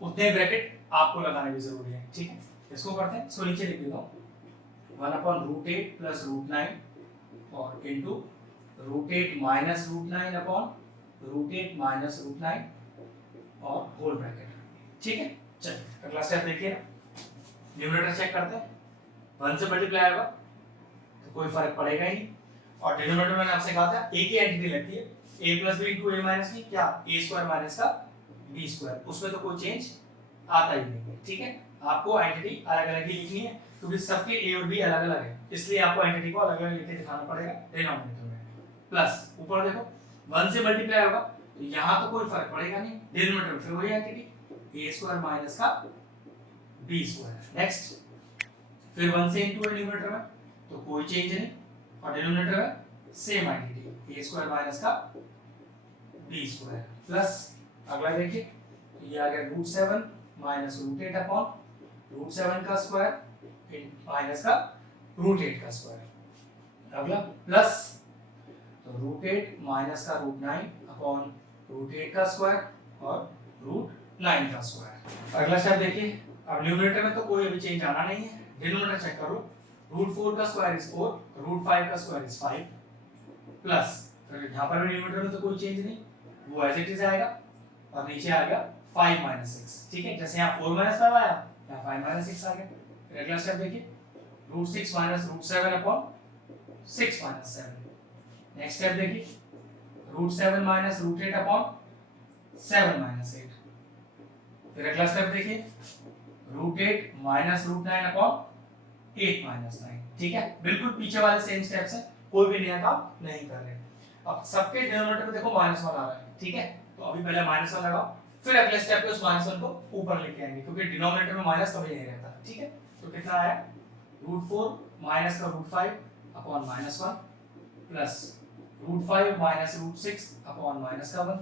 उतने ब्रैकेट आपको लगाने भी जरूरी है, ठीक है। इसको करते हैं, इसको नीचे लिख देता हूं 1/√8 प्लस √9 और इनटू √8 माइनस √9 अपॉन √8 माइनस √9 और होल ब्रैकेट, ठीक है। चलिए अगला स्टेप देखिए, न्यूमरेटर चेक करते हैं। 1 से मल्टीप्लाई होगा तो कोई फर्क पड़ेगा ही नहीं, और डिनोमिनेटर मैंने आपसे कहा था एक ही एंटिटी लगती है, a plus b into a minus b, क्या a स्क्वायर माइनस का b स्क्वायर, उसमें तो कोई चेंज आता ही नहीं है, ठीक है। आपको एंटिटी अलग अलग ही लिखनी है क्योंकि सबके a और b अलग अलग है, इसलिए आपको एंटिटी को अलग अलग लिख के दिखाना पड़ेगा डिनोमिनेटर में। प्लस ऊपर देखो 1 से मल्टीप्लाई होगा तो यहाँ तो कोई फर्क पड़ेगा नहीं, डिनोमिनेटर में फिर वही एंटिटी a स्क्वायर माइनस का b स्क्वायर। नेक्स्ट फिर 1 से इनटू न्यूमरेटर में तो कोई चेंज नहीं, और डिनोमिनेटर में same entity a square minus का b स्क्वायर। प्लस अगला देखिए, तो ये आ गया √7 माइनस √8 अपॉन √7 का स्क्वायर माइनस का √8 का स्क्वायर। अगला प्लस तो √8 माइनस का √9 अपॉन √8 का स्क्वायर और √9 का स्क्वायर। अगला स्टेप देखिए, अब न्यूमरेटर में तो कोई अभी चेंज आना नहीं है, डिनोमिनेटर चेक करो, √4 का स्क्वायर इज 4, √5 का स्क्वायर इज 5, प्लस फिर यहाँ पर भी न्यूमरेटर में तो कोई चेंज नहीं, वो एज इट इज आएगा, और नीचे आ गया 5 माइनस 6, ठीक है। जैसे यहाँ 4 माइनस 5 आया, यहाँ 5 माइनस 6 आ गया। फिर अगला स्टेप देखिए, √6 minus √7 upon 6 minus 7। Next step देखिए, √7 माइनस √8 अपॉन 7 माइनस 8। फिर अगला स्टेप देखिए, √8 माइनस √9 अपॉन 8 माइनस 9, ठीक है। बिल्कुल पीछे वाले सेम स्टेप्स हैं, कोई भी नया काम नहीं कर रहे। अब सबके डिनोमिनेटर में देखो -1 आ रहा है, ठीक है, तो अभी पहले -1 लगाओ, फिर अगले स्टेप पे उस -1 को ऊपर लेके आएंगे क्योंकि डिनोमिनेटर में माइनस कभी नहीं रहता, ठीक है। तो कितना आया, √4 माइनस का √5 upon -1 plus √5 minus √6 upon -1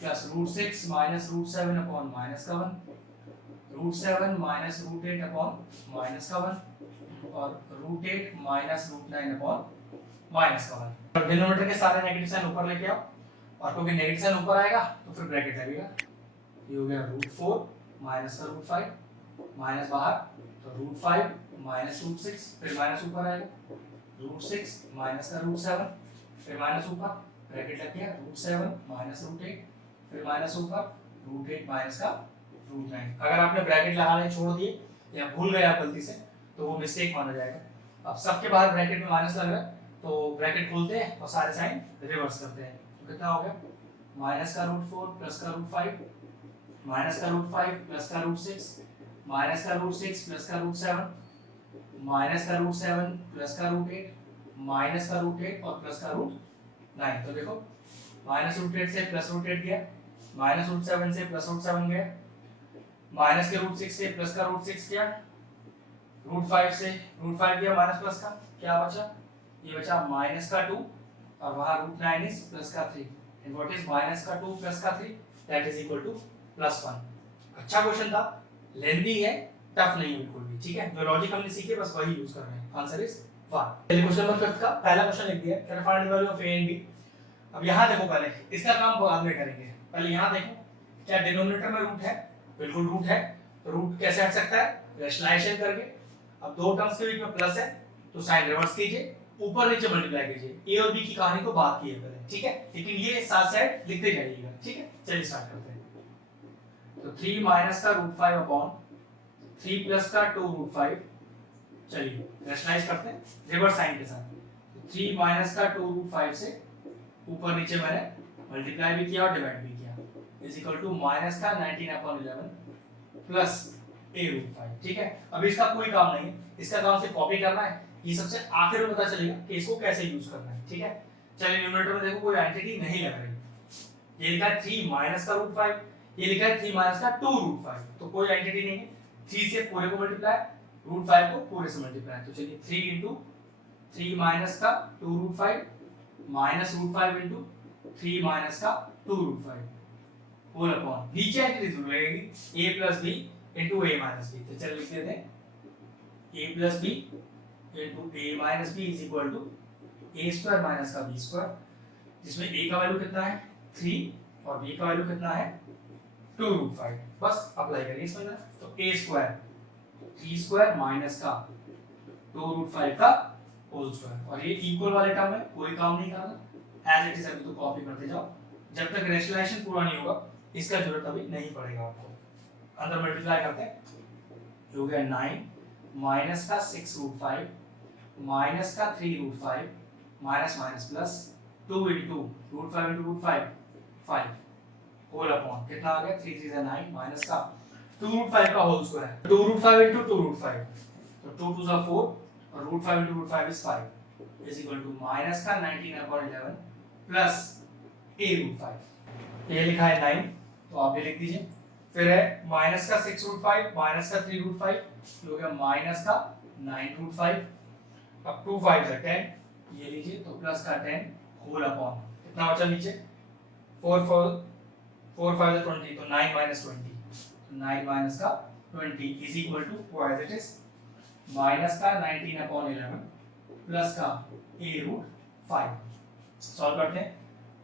plus √6 minus √7 upon -1, √7 minus √8 upon -1 और √8 माइनस √9 अपॉन -1। डिनोमिनेटर के सारे नेगेटिव साइन ऊपर लेके आओ, और क्योंकि नेगेटिव साइन ऊपर आएगा तो फिर ब्रैकेट लगेगा। ये हो गया √4 माइनस का √5 माइनस बाहर, तो √5 माइनस √6 फिर माइनस ऊपर आएगा, √6 माइनस का √7 फिर माइनस ऊपर, ब्रैकेट लग गया, √7 माइनस √8 फिर माइनस ऊपर, √8 माइनस का √9। अगर आपने ब्रैकेट लगाने छोड़ दिए या भूल गए आप गलती से तो वो मिस्टेक माना जाएगा। अब सबके बाहर ब्रैकेट में माइनस लग रहा है तो ब्रैकेट खोलते हैं और सारे साइन रिवर्स करते हैं, तो कितना हो गया, माइनस का √4 प्लस का √5 माइनस का √5 प्लस का √6 माइनस का √6 प्लस का √7 माइनस का √7 प्लस का √8 माइनस का √8 और प्लस का √9। तो देखो माइनस √8 से प्लस √8 गया, माइनस √7 से प्लस √7 गया, माइनस के √6 से प्लस का √6 गया, √5 से √5 गया माइनस प्लस का, क्या बचा, ये बचा माइनस का 2 और वहां √9 इज प्लस का 3, एंड व्हाट इज माइनस का 2 प्लस का 3, दैट इज इक्वल टू +1। अच्छा क्वेश्चन था, लेंथी है, टफ नहीं है बिल्कुल भी, ठीक है। जो लॉजिक हमने सीखे बस वही यूज कर रहे हैं। Answer is 1। चलिए क्वेश्चन नंबर 5 का पहला क्वेश्चन लिख दिया, can find the value of a and b। अब यहां देखो, पहले इसका काम बाद में करेंगे, पहले यहां देखो, क्या डिनोमिनेटर में रूट है, बिल्कुल रूट है, तो रूट कैसे हट सकता है, रैशनलाइजेशन करके। अब दो टर्म्स के बीच में प्लस है तो साइन रिवर्स कीजिए, ऊपर नीचे मल्टीप्लाई कीजिए, a और b की कहानी को बात किए पहले, ठीक है, लेकिन ये साथ साथ लिखते जाइएगा, ठीक है। चलिए स्टार्ट करते हैं। तो 3 माइनस का √5 अपॉन 3 प्लस का 2√5, चलिए रैशनलाइज करते हैं रिवर्स साइन के साथ। तो 3 माइनस का 2√5 से ऊपर नीचे मैंने मल्टीप्लाई भी किया और डिवाइड भी किया, इज इक्वल टू माइनस का 19/11 प्लस a√5, ठीक है। अब इसका कोई काम नहीं है, इसका काम सिर्फ कॉपी करना है, ये सबसे आखिर में पता चलेगा कि इसको कैसे यूज करना है, ठीक है। चलिए न्यूमरेटर में देखो कोई एंटिटी नहीं लग रही, ये लिखा है 3 माइनस का √5, ये लिखा है 3 माइनस का 2√5, तो कोई एंटिटी नहीं है। 3 से पूरे को मल्टीप्लाई, √5 को पूरे से मल्टीप्लाई, तो चलिए 3 × 3 माइनस का 2√5 माइनस रूट 5 इंटू 3 माइनस का 2 रूट 5 होल अपॉन नीचे एंट्रीज लगेगी a plus b into a minus b. तो चलिए लिख देते हैं a plus b into a minus b is equal to a square minus का बी स्क्वायर, जिसमें a का वैल्यू कितना है 3 और b का वैल्यू कितना है 2 रूट 5। बस अप्लाई करिए इसमें ना, तो a स्क्वायर 3 स्क्वायर माइनस का 2 रूट 5 का होल स्क्वायर, और ये इक्वल वाले टर्म है, कोई काम नहीं करना, एज इट इज अभी तो कॉपी करते जाओ, जब तक रेशनलाइजेशन पूरा नहीं होगा इसका जरूरत अभी नहीं पड़ेगा आपको। अंदर मल्टीप्लाई करते हैं, हो गया 9 माइनस का 6 रूट 5 माइनस का 3 root 5 minus minus plus 2 into root 5 into root 5 5 whole upon कितना आ गया 3 3 9 माइनस का 2 रूट 5 का whole square 2 root 5 into 2 root 5 तो 2 2 4 और root 5 into root 5 is 5 is equal to minus का 19 अपॉन 11 प्लस a रूट 5। ये लिखा है 9 तो आप ये लिख दीजिए, फिर है माइनस का 6 रूट 5 माइनस का 3 रूट 5 हो गया माइनस का 9 रूट 5, अब 2 5 है 10 ये लीजिए, तो प्लस का 10 होल अपॉन कितना बचा नीचे 4 4 5 है 20 तो 9 माइनस 20 तो 9 माइनस का 20 is equal to as it is minus का 19 अपॉन 11 प्लस का a रूट 5। सॉल्व करते हैं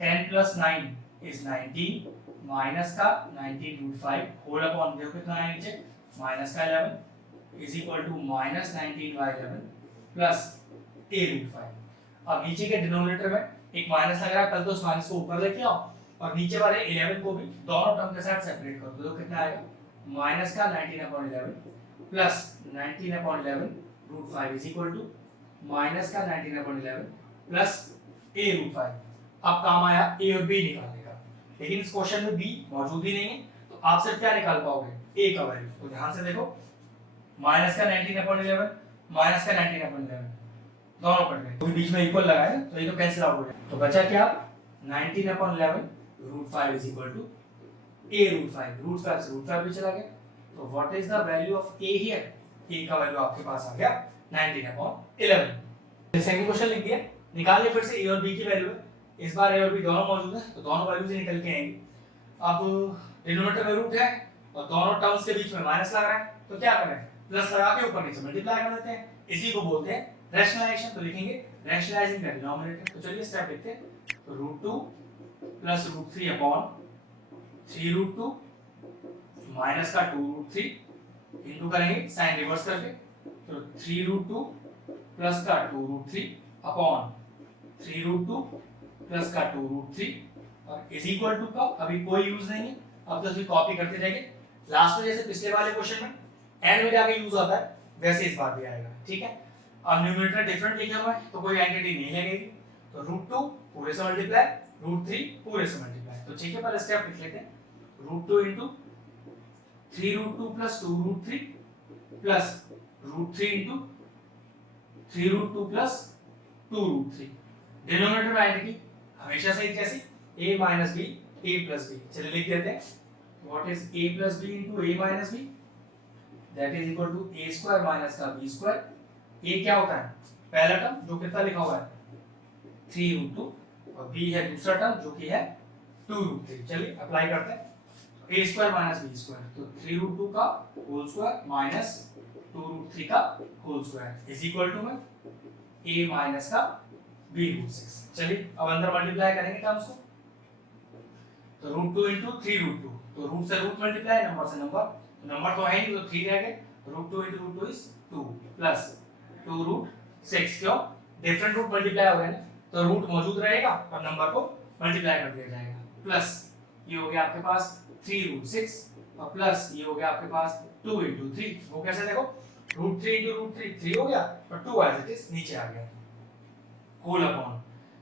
10 प्लस 9 इज 19 माइनस का 19 रूट 5 होल अपॉन देखो कितना है नीचे माइनस का 11 is equal to minus 19 by 11 plus a root 5। अब नीचे के डिनोमिनेटर में एक माइनस लग रहा है, पहले तो उस माइनस को ऊपर लेके आओ और नीचे वाले 11 को भी दोनों टर्म के साथ सेपरेट कर दो, तो कितना आएगा माइनस का 19 upon 11 plus 19 upon 11 root 5 is equal to minus का 19 अपॉन 11 प्लस a रूट 5। अब काम आया a और b निकालने का, लेकिन इस क्वेश्चन में b मौजूद ही नहीं है, तो आप सिर्फ क्या निकाल पाओगे a का वैल्यू। तो ध्यान से देखो माइनस का 19 अपॉन 11 माइनस का 19 अपॉन 11 दोनों कट गए, तो बीच में इक्वल लगा है तो ये तो कैंसिल आउट हो गया, तो बचा क्या 19 upon 11 root 5 is equal to a root 5 root 5 से रूट 5 भी चला गया, तो what is the value of a here, a का वैल्यू आपके पास आ गया 19 अपॉन 11। सेकंड क्वेश्चन लिख दिया, निकालिए फिर से a और b की वैल्यू है, इस बार a और b दोनों मौजूद है तो दोनों वैल्यू से निकल के आएंगे। अब डिनोमिनेटर में रूट है और दोनों टर्म्स के बीच में माइनस लग रहा है, तो क्या करें प्लस लगा के ऊपर नीचे मल्टीप्लाई कर देते हैं, इसी को बोलते हैं रैशनलाइजेशन। तो लिखेंगे रैशनलाइजिंग द डिनोमिनेटर, तो चलिए स्टेप लिखते हैं, तो root 2 plus root 3 upon 3 root 2 minus का 2 रूट 3 इंटू करेंगे साइन रिवर्स करके, तो 3 रूट 2 प्लस का 2 रूट 3 अपॉन 3 रूट 2 प्लस का 2 रूट 3 और इज इक्वल टू का अभी कोई यूज नहीं है, अब तो सिर्फ कॉपी करते जाएंगे, लास्ट में जैसे पिछले वाले क्वेश्चन में एंड में जाके यूज आता है वैसे इस बार भी आएगा, ठीक है। अब न्यूमरेटर डिफरेंट लिखा हुआ है तो कोई एंटिटी नहीं लगेगी, तो रूट 2 पूरे से मल्टीप्लाई रूट 3 पूरे से मल्टीप्लाई, तो ठीक है पहले स्टेप लिख लेते हैं, root 2 into 3 root 2 plus 2 root 3 plus root 3 into 3 root 2 plus 2 root 3। Denominator में एंटिटी हमेशा से जैसी a minus b a plus b, चलिए लिख देते हैं what is a plus b into a minus b that is equal to a square minus का b square. a क्या होता है पहला टर्म जो कितना लिखा हुआ है 3 रूट 2 और b है दूसरा टर्म जो कि है 2 रूट 3। चलिए अप्लाई करते हैं, a square minus b square, तो 3 रूट 2 का होल स्क्वायर माइनस 2 रूट 3 का whole square is equal to में a माइनस का b रूट 6। चलिए अब अंदर मल्टीप्लाई करेंगे टर्म्स को, तो रूट 2 इंटू 3 रूट 2, तो रूट से रूट मल्टीप्लाई नंबर से नंबर, तो नंबर तो है नहीं तो 3 रह गए, root 2 into root 2 is 2 plus 2 root 6, क्यों डिफरेंट रूट मल्टीप्लाई हो गए ना, तो रूट मौजूद रहेगा और नंबर को मल्टीप्लाई कर दिया जाएगा, प्लस ये हो गया आपके पास 3 रूट 6 और प्लस ये हो गया आपके पास 2 इंटू 3, वो कैसे देखो रूट 3 इंटू रूट 3 3 हो गया और 2 एज इट इज नीचे आ गया, होल अपॉन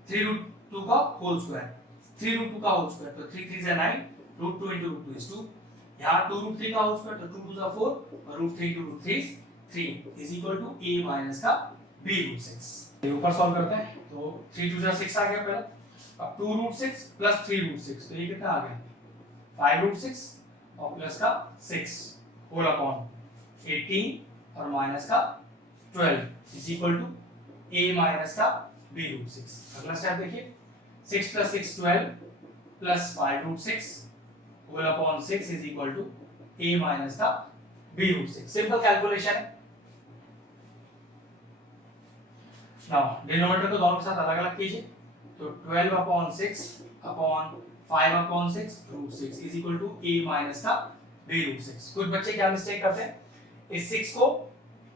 3 रूट 2 का होल स्क्वायर 3 रूट 2 का होल स्क्वायर, तो 3 3 से 9 रूट 2 इंटू रूट 2 इज 2, यहाँ 2 रूट 3 का होल स्क्वायर तो 2 2 जा 4 और root 3 into root 3 3 is equal to a minus का b रूट 6। ये ऊपर सॉल्व करते हैं, तो 3 2 जा 6 आ गया पहला, अब 2 रूट 6 प्लस 3 रूट 6 तो ये कितना आ गया 5 रूट 6 और प्लस का 6 होल अपॉन 18 और माइनस का 12 is equal to a minus का b रूट 6। अगला स्टेप देखिए 6 + 6 12 plus 5 root 6 whole upon 6 is equal to a minus का b रूट 6। सिंपल कैलकुलेशन है। नाउ डिनोमिनेटर को दोनों के साथ अलग अलग कीजिए, तो 12 upon 6 upon 5 upon 6 root 6 is equal to a minus का b रूट 6। कुछ बच्चे क्या मिस्टेक करते हैं, इस 6 को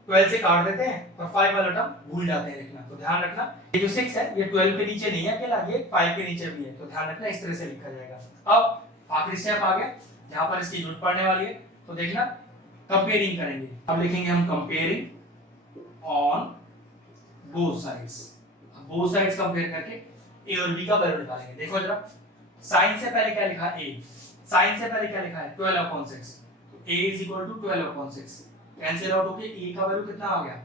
12 से काट देते हैं और 5 वाला टर्म भूल जाते हैं लिखना। तो ध्यान रखना ये जो 6 है ये 12 के नीचे नहीं है अकेला, ये 5 के नीचे भी है, तो ध्यान रखना इस तरह से लिखा जाएगा। अब आखिरी स्टेप आ गया जहां पर इसकी यूनिट पढ़ने वाली है, तो देखना कंपेयरिंग करेंगे। अब लिखेंगे हम कंपेयरिंग ऑन बोथ साइड्स। अब बोथ साइड्स कंपेयर करके a और b का वैल्यू निकालेंगे। देखो जरा sin से पहले क्या लिखा है a, sin से पहले क्या लिखा है 12/6, तो a is equal to 12/6 cancel out होके a का वैल्यू कितना आ गया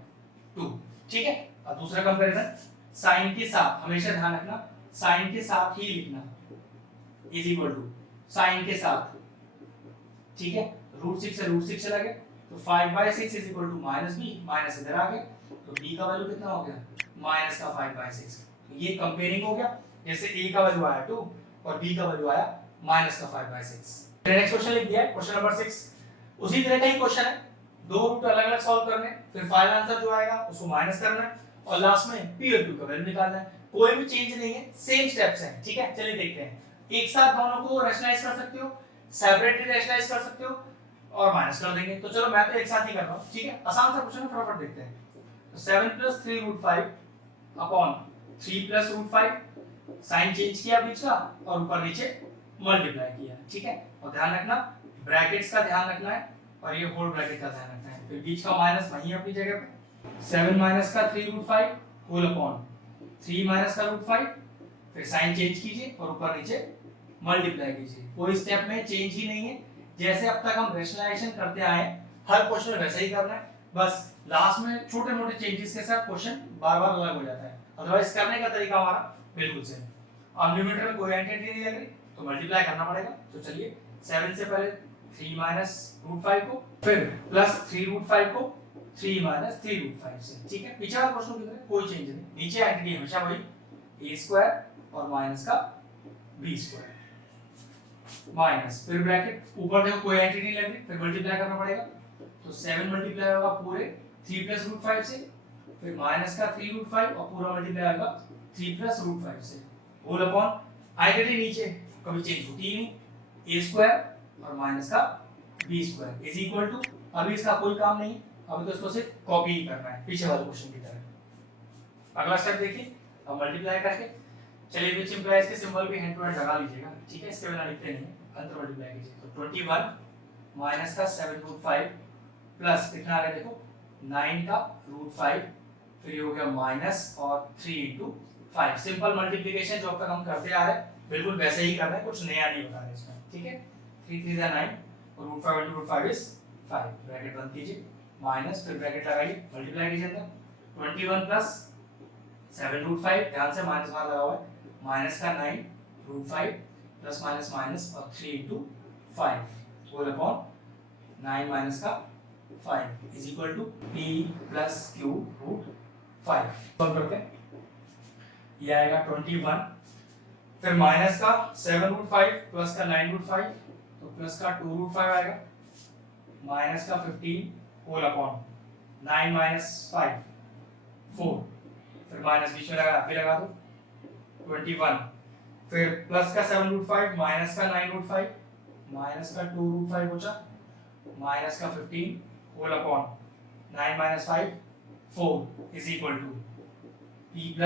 2। ठीक है, अब दूसरा कंपैरिजन sin के साथ, हमेशा ध्यान रखना sin के साथ ही लिखना इज इक्वल टू sin के साथ। ठीक है, रूट 6 से रूट 6 चला गया तो 5/6 is equal to minus b, minus इधर आ गया तो b का वैल्यू कितना हो गया माइनस का 5/6। तो ये कंपेयरिंग हो गया, जैसे a का वैल्यू आया 2 और b का वैल्यू आया माइनस का 5/6। नेक्स्ट क्वेश्चन लिख दिया है, क्वेश्चन नंबर 6। उसी तरह का ही क्वेश्चन है, दो रूट अलग अलग सॉल्व करने, फिर फाइनल आंसर जो आएगा उसको माइनस करना है और लास्ट में p और q का वैल्यू निकालना है। कोई भी चेंज नहीं है, सेम स्टेप्स हैं। ठीक है, चलिए देखते हैं। एक साथ दोनों को रैशनलाइज कर सकते हो, सेपरेटली रैशनलाइज कर सकते हो और माइनस कर देंगे। तो चलो मैं तो एक साथ ही कर रहा हूं। ठीक है, आसान सा क्वेश्चन है, फटाफट देखते हैं। तो 7 + 3 √5 अपॉन 3 + √5, साइन चेंज किया बीच का और ऊपर नीचे मल्टीप्लाई किया। ठीक है, और ध्यान रखना ब्रैकेट्स का ध्यान रखना है और ये होल ब्रैकेट का ध्यान रखना है। फिर बीच का माइनस वहीं अपनी जगह पे, 7 माइनस का 3 √5 होल अपॉन 3 माइनस का √5, फिर साइन चेंज कीजिए और ऊपर नीचे मल्टीप्लाई कीजिए। कोई स्टेप में चेंज ही नहीं है, जैसे अब तक हम रैशनलाइजेशन करते आए हर क्वेश्चन में वैसे ही करना है, बस लास्ट में छोटे मोटे चेंजेस के साथ क्वेश्चन बार बार अलग हो जाता है। अदरवाइज करने का तरीका हमारा बिल्कुल सेम। अब न्यूमरेटर में कोई एंटिटी नहीं लग रही तो मल्टीप्लाई करना पड़ेगा। तो चलिए 7 से पहले 3 माइनस √5 को, फिर प्लस 3 √5 को 3 माइनस 3 √5 से। ठीक है, पीछे वाला क्वेश्चन की तरह कोई चेंज नहीं, नीचे एंटिटी हमेशा वही a² और माइनस का b² माइनस, फिर ब्रैकेट ऊपर देखो कोई एंटिटी नहीं लग रही, फिर मल्टीप्लाई करना पड़ेगा। तो 7 मल्टीप्लाई होगा पूरे 3 + √5 से, फिर माइनस का 3 √5 और पूरा मल्टीप्लाई होगा 3 + √5 से होल अपॉन आइडेंटिटी नीचे कभी चेंज होती ही नहीं, a² और माइनस का b² इज इक्वल टू, अभी इसका कोई काम नहीं, अभी तो इसको सिर्फ कॉपी ही करना है पीछे वाले क्वेश्चन की तरह। अगला स्टेप देखिए, अब मल्टीप्लाई करके, चलिए विच इंप्लाइज के सिंबल भी हैंड टू हैंड लगा लीजिएगा। ठीक है, इसके बिना लिखते नहीं, अंतर मल्टीप्लाई कीजिए। तो 21 माइनस का 7 √5 प्लस कितना आ गया देखो 9 का √5, फिर ये हो गया माइनस और 3 × 5। सिंपल मल्टीप्लिकेशन जो अब तक हम करते आ रहे हैं बिल्कुल वैसे ही करना है, कुछ नया नहीं बता रहे इसमें। ठीक है, 3 3 9 और √5 × √5 इज 5, ब्रैकेट बंद कीजिए, माइनस फिर ब्रैकेट लगाइए, मल्टीप्लाई कीजिए अंदर 21 प्लस 7 √5, ध्यान से माइनस बाहर लगा हुआ है, माइनस का 9 √5 प्लस माइनस माइनस और 3 × 5 होल अपॉन 9 माइनस का 5 is equal to p + q √5। Solve करते हैं, ये आएगा 21, फिर माइनस का 7 √5 प्लस का 9 √5, तो प्लस का 2 √5 आएगा, माइनस का 15 होल अपॉन 9 माइनस 5 4, फिर माइनस बीच में लगा, फिर लगा दो 21, फिर प्लस का 7 √5 माइनस का 9 √5, माइनस का 2 √5 बचा, माइनस का 15 whole upon 9 minus 5 4 is equal to p +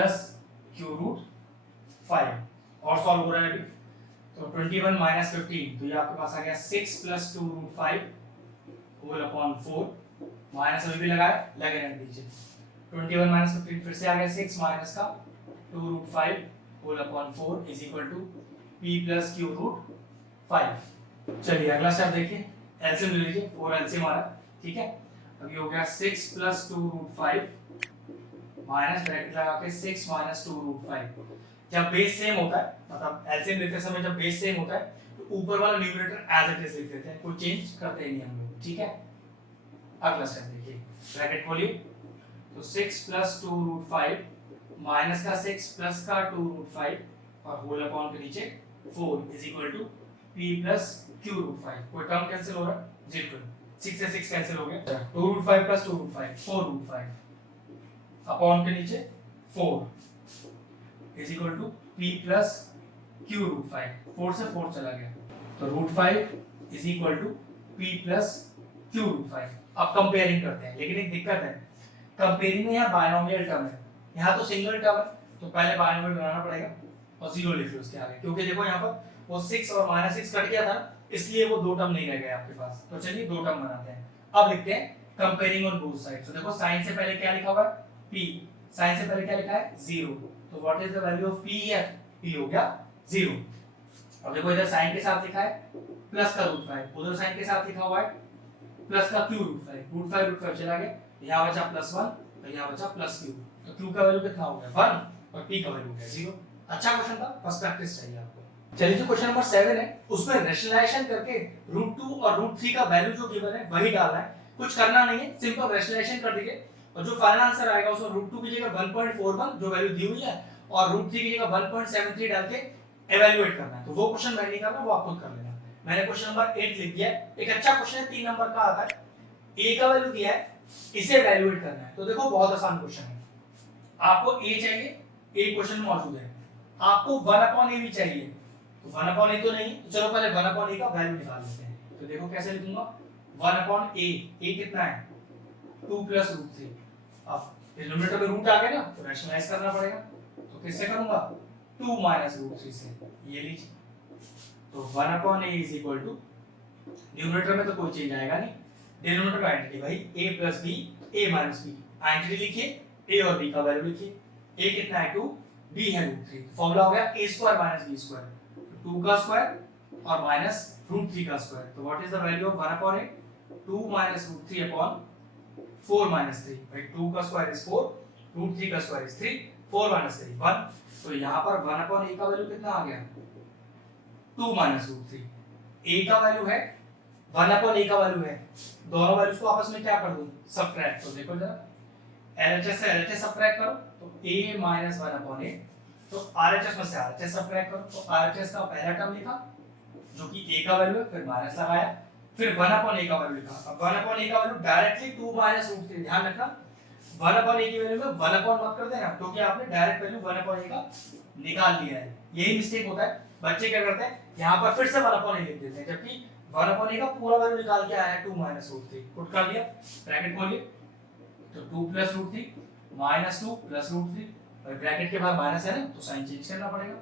q √5। और सॉल्व हो रहा है अभी, तो 21 माइनस 15, तो ये आपके पास आ गया 6 + 2 √5 होल अपॉन 4, माइनस अभी भी लगाए, लगे रहने दीजिए। 21 माइनस 15 फिर से आ गया 6 माइनस का 2 √5 whole upon 4 is equal to p + q √5। चलिए अगला स्टेप देखिए, एलसीएम ले लीजिए, 4 एलसीएम आ रहा है। ठीक है, अभी हो गया 6 + 2 √5 माइनस ब्रैकेट लगा के 6 - 2 √5। जब बेस सेम होता है, मतलब एलसीएम लेते समय जब बेस सेम होता है तो ऊपर वाला न्यूमरेटर एज इट इज लिख देते हैं, कोई चेंज करते ही नहीं हम लोग। ठीक है, अगला स्टेप देखिए, ब्रैकेट खोलिए, तो 6 + 2 √5 माइनस का 6 प्लस का 2√5 और होल अपॉन के नीचे 4 is equal to p plus q√5। कोई टर्म कैंसिल हो रहा है? 0। 6 से 6 कैंसिल हो गया। 2√5 प्लस 2√5 4√5 अपॉन के नीचे 4 is equal to p plus q√5। 4 से 4 चला गया तो √5 is equal to p plus q√5। अब कंपेयरिंग करते हैं, लेकिन एक दिक्कत है, कंपेयरिंग में यहाँ बायनोमियल टर्म है, यहाँ तो सिंगल टर्म है, तो पहले बायनोमियल बनाना पड़ेगा और 0 लिख लो उसके आगे, क्योंकि देखो यहाँ पर वो 6 और -6 कट गया था, इसलिए वो दो टर्म नहीं रह गए आपके पास। तो चलिए दो टर्म बनाते हैं। अब लिखते हैं कंपेयरिंग ऑन बोथ साइड्स। तो देखो साइन से पहले क्या लिखा हुआ है? p। साइन से पहले क्या लिखा है? 0। तो what is the value of p here? p हो गया 0। अब देखो इधर साइन के साथ लिखा है प्लस का √5, उधर साइन के साथ लिखा हुआ है प्लस का q√5। √5 चला गया, यहाँ बचा +1 और यहाँ बचा +q। तो q का वैल्यू कितना हो गया? 1 और p का वैल्यू हो गया 0। अच्छा क्वेश्चन था, फर्स्ट प्रैक्टिस चाहिए आपको। चलिए जो क्वेश्चन नंबर 7 है उसमें रैशनलाइजेशन करके √2 और √3 का वैल्यू जो गिवन है वही डालना है, कुछ करना नहीं है, सिंपल रैशनलाइजेशन कर दीजिए और जो फाइनल आंसर आएगा उसमें √2 की जगह 1.41 जो वैल्यू दी हुई है और √3 की जगह 1.73 डाल के एवेल्युएट करना है। तो वो क्वेश्चन मैं नहीं कर रहा, वो आप खुद कर लेना। मैंने क्वेश्चन नंबर 8 लिख दिया है। एक अच्छा क्वेश्चन है, 3 नंबर का आता है, a का वैल्यू दिया है, इसे एवेल्युएट करना है। तो देखो बहुत आसान क्वेश्चन है, आपको a चाहिए, a क्वेश्चन में मौजूद है, आपको 1/a भी चाहिए, तो 1/a तो नहीं, तो चलो पहले 1/a का वैल्यू निकाल लेते हैं। तो देखो कैसे लिखूंगा, 1/a, a कितना है? 2 + √3। अब डिनोमिनेटर में रूट आ गया ना, तो रैशनलाइज करना पड़ेगा, तो किससे करूंगा? 2 - √3 से। ये लीजिए, तो 1/a is equal to, numerator में तो कोई चेंज आएगा नहीं, डिनोमिनेटर का आइडेंटिटी भाई a + b, a - b, identity लिखिए, a और b का वैल्यू लिखिए। a कितना है? 2, b है √3। फार्मूला हो गया a² - b², 2 का स्क्वायर और माइनस √3 का स्क्वायर। तो what is the value of 1/a? 2 - √3 upon 4 - 3। भाई 2 का स्क्वायर इज 4, √3 का स्क्वायर इज 3, 4 - 3 1। तो यहाँ पर 1/a का वैल्यू कितना आ गया? 2 - √3। a का वैल्यू है, 1/a का वैल्यू है, दोनों वैल्यूज को आपस में क्या कर दूं? सबट्रैक्ट। तो देखो जरा, LHS से LHS सबट्रैक्ट करो तो a - 1/a, तो RHS में से RHS सबट्रैक्ट करो, तो RHS का पहला टर्म लिखा जो कि a का वैल्यू है, फिर माइनस लगाया, फिर 1/a का वैल्यू लिखा। अब 1/a का वैल्यू डायरेक्टली 2 - √3, ध्यान रखना 1/a की वैल्यू में 1 मत कर देना, क्योंकि आपने डायरेक्ट वैल्यू 1/a का निकाल लिया है। यही मिस्टेक होता है, बच्चे क्या करते हैं यहाँ पर फिर से 1/a लिख देते हैं, जबकि 1/a का पूरा वैल्यू निकाल के आया है 2 - √3। पुट कर लिया, ब्रैकेट खोलिए, तो 2 + √3 -2 + √3, और ब्रैकेट के बाद माइनस है ना, तो साइन चेंज करना पड़ेगा।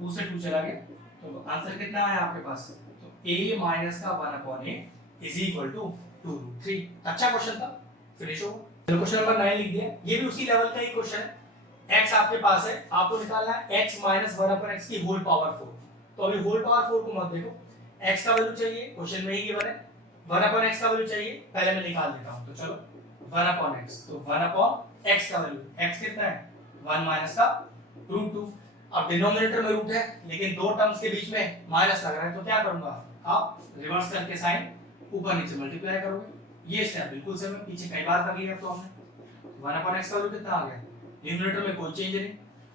2 से 2 चला गया, तो आंसर कितना आया आपके पास? तो a - का 1/a इज इक्वल टू 2√3। अच्छा क्वेश्चन था, फिनिश हो। चलो क्वेश्चन नंबर 9 लिख दिया, ये भी उसी लेवल का ही क्वेश्चन है। x आपके पास है, आपको निकालना है x - 1/x की होल पावर 4। तो अभी होल पावर 4 को मत देखो, x का वैल्यू चाहिए, क्वेश्चन में ही गिवन है, 1/x का वैल्यू चाहिए, पहले मैं निकाल देता हूं। तो चलो 1/x, तो 1/x का वैल्यू, x कितना है? 1 - का √2। अब डिनोमिनेटर में रूट है, लेकिन दो टर्म्स के बीच में माइनस लग रहा है, तो क्या करूंगा? आप रिवर्स करके साइन ऊपर नीचे मल्टीप्लाई करोगे। ये स्टेप बिल्कुल सेम है, पीछे कई बार कर लिया तो हमने। 1/x का वैल्यू कितना आ गया? न्यूमरेटर में कोई चेंज नहीं,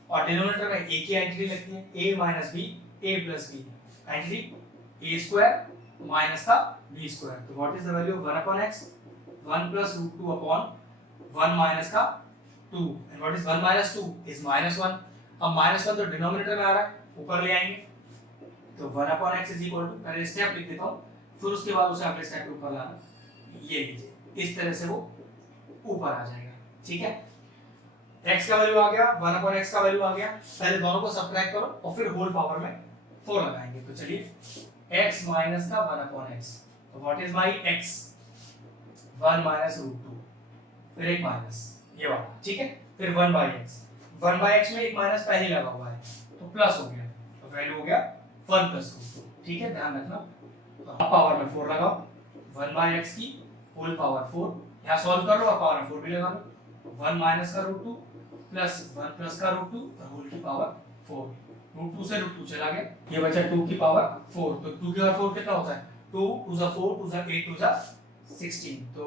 और डिनोमिनेटर में a की आइडेंटिटी लगती है, a - b, a + b, identity a² minus का b²। तो what is the value of 1/x? 1 + √2 upon 1 - का 2, and what is 1 - 2 is -1। अब -1 तो डिनोमिनेटर में आ रहा है, ऊपर ले आएंगे, तो 1/x इज इक्वल टू, पहले स्टेप लिख देता हूं, फिर उसके बाद उसे अगले स्टेप के ऊपर लाना। ये लीजिए, इस तरह से वो ऊपर आ जाएगा, ठीक है। x का वैल्यू आ गया, 1/x का वैल्यू आ गया, पहले दोनों को सबट्रैक्ट करो और फिर होल पावर में 4 लगाएंगे। तो चलिए x - का 1/x, तो व्हाट इज माय x? 1 - √2, फिर एक माइनस, ये वाला, ठीक है, फिर 1/x, 1/x में एक माइनस पहले लगा हुआ है, तो प्लस हो गया, तो वैल्यू हो गया 1 + √2, ठीक है, ध्यान रखना। अब पावर में 4 लगाओ, 1/x की होल पावर 4, यहाँ सॉल्व कर लो और पावर में 4 भी लगा लो, 1 - का √2 प्लस 1 + का √2 और होल की पावर 4, √2 से √2 चला गया, ये बचा 2 की पावर 4, तो 2 की पावर 4 कितना होता है? 2 * 2 = 4, 2 * 8, 2 = 16, तो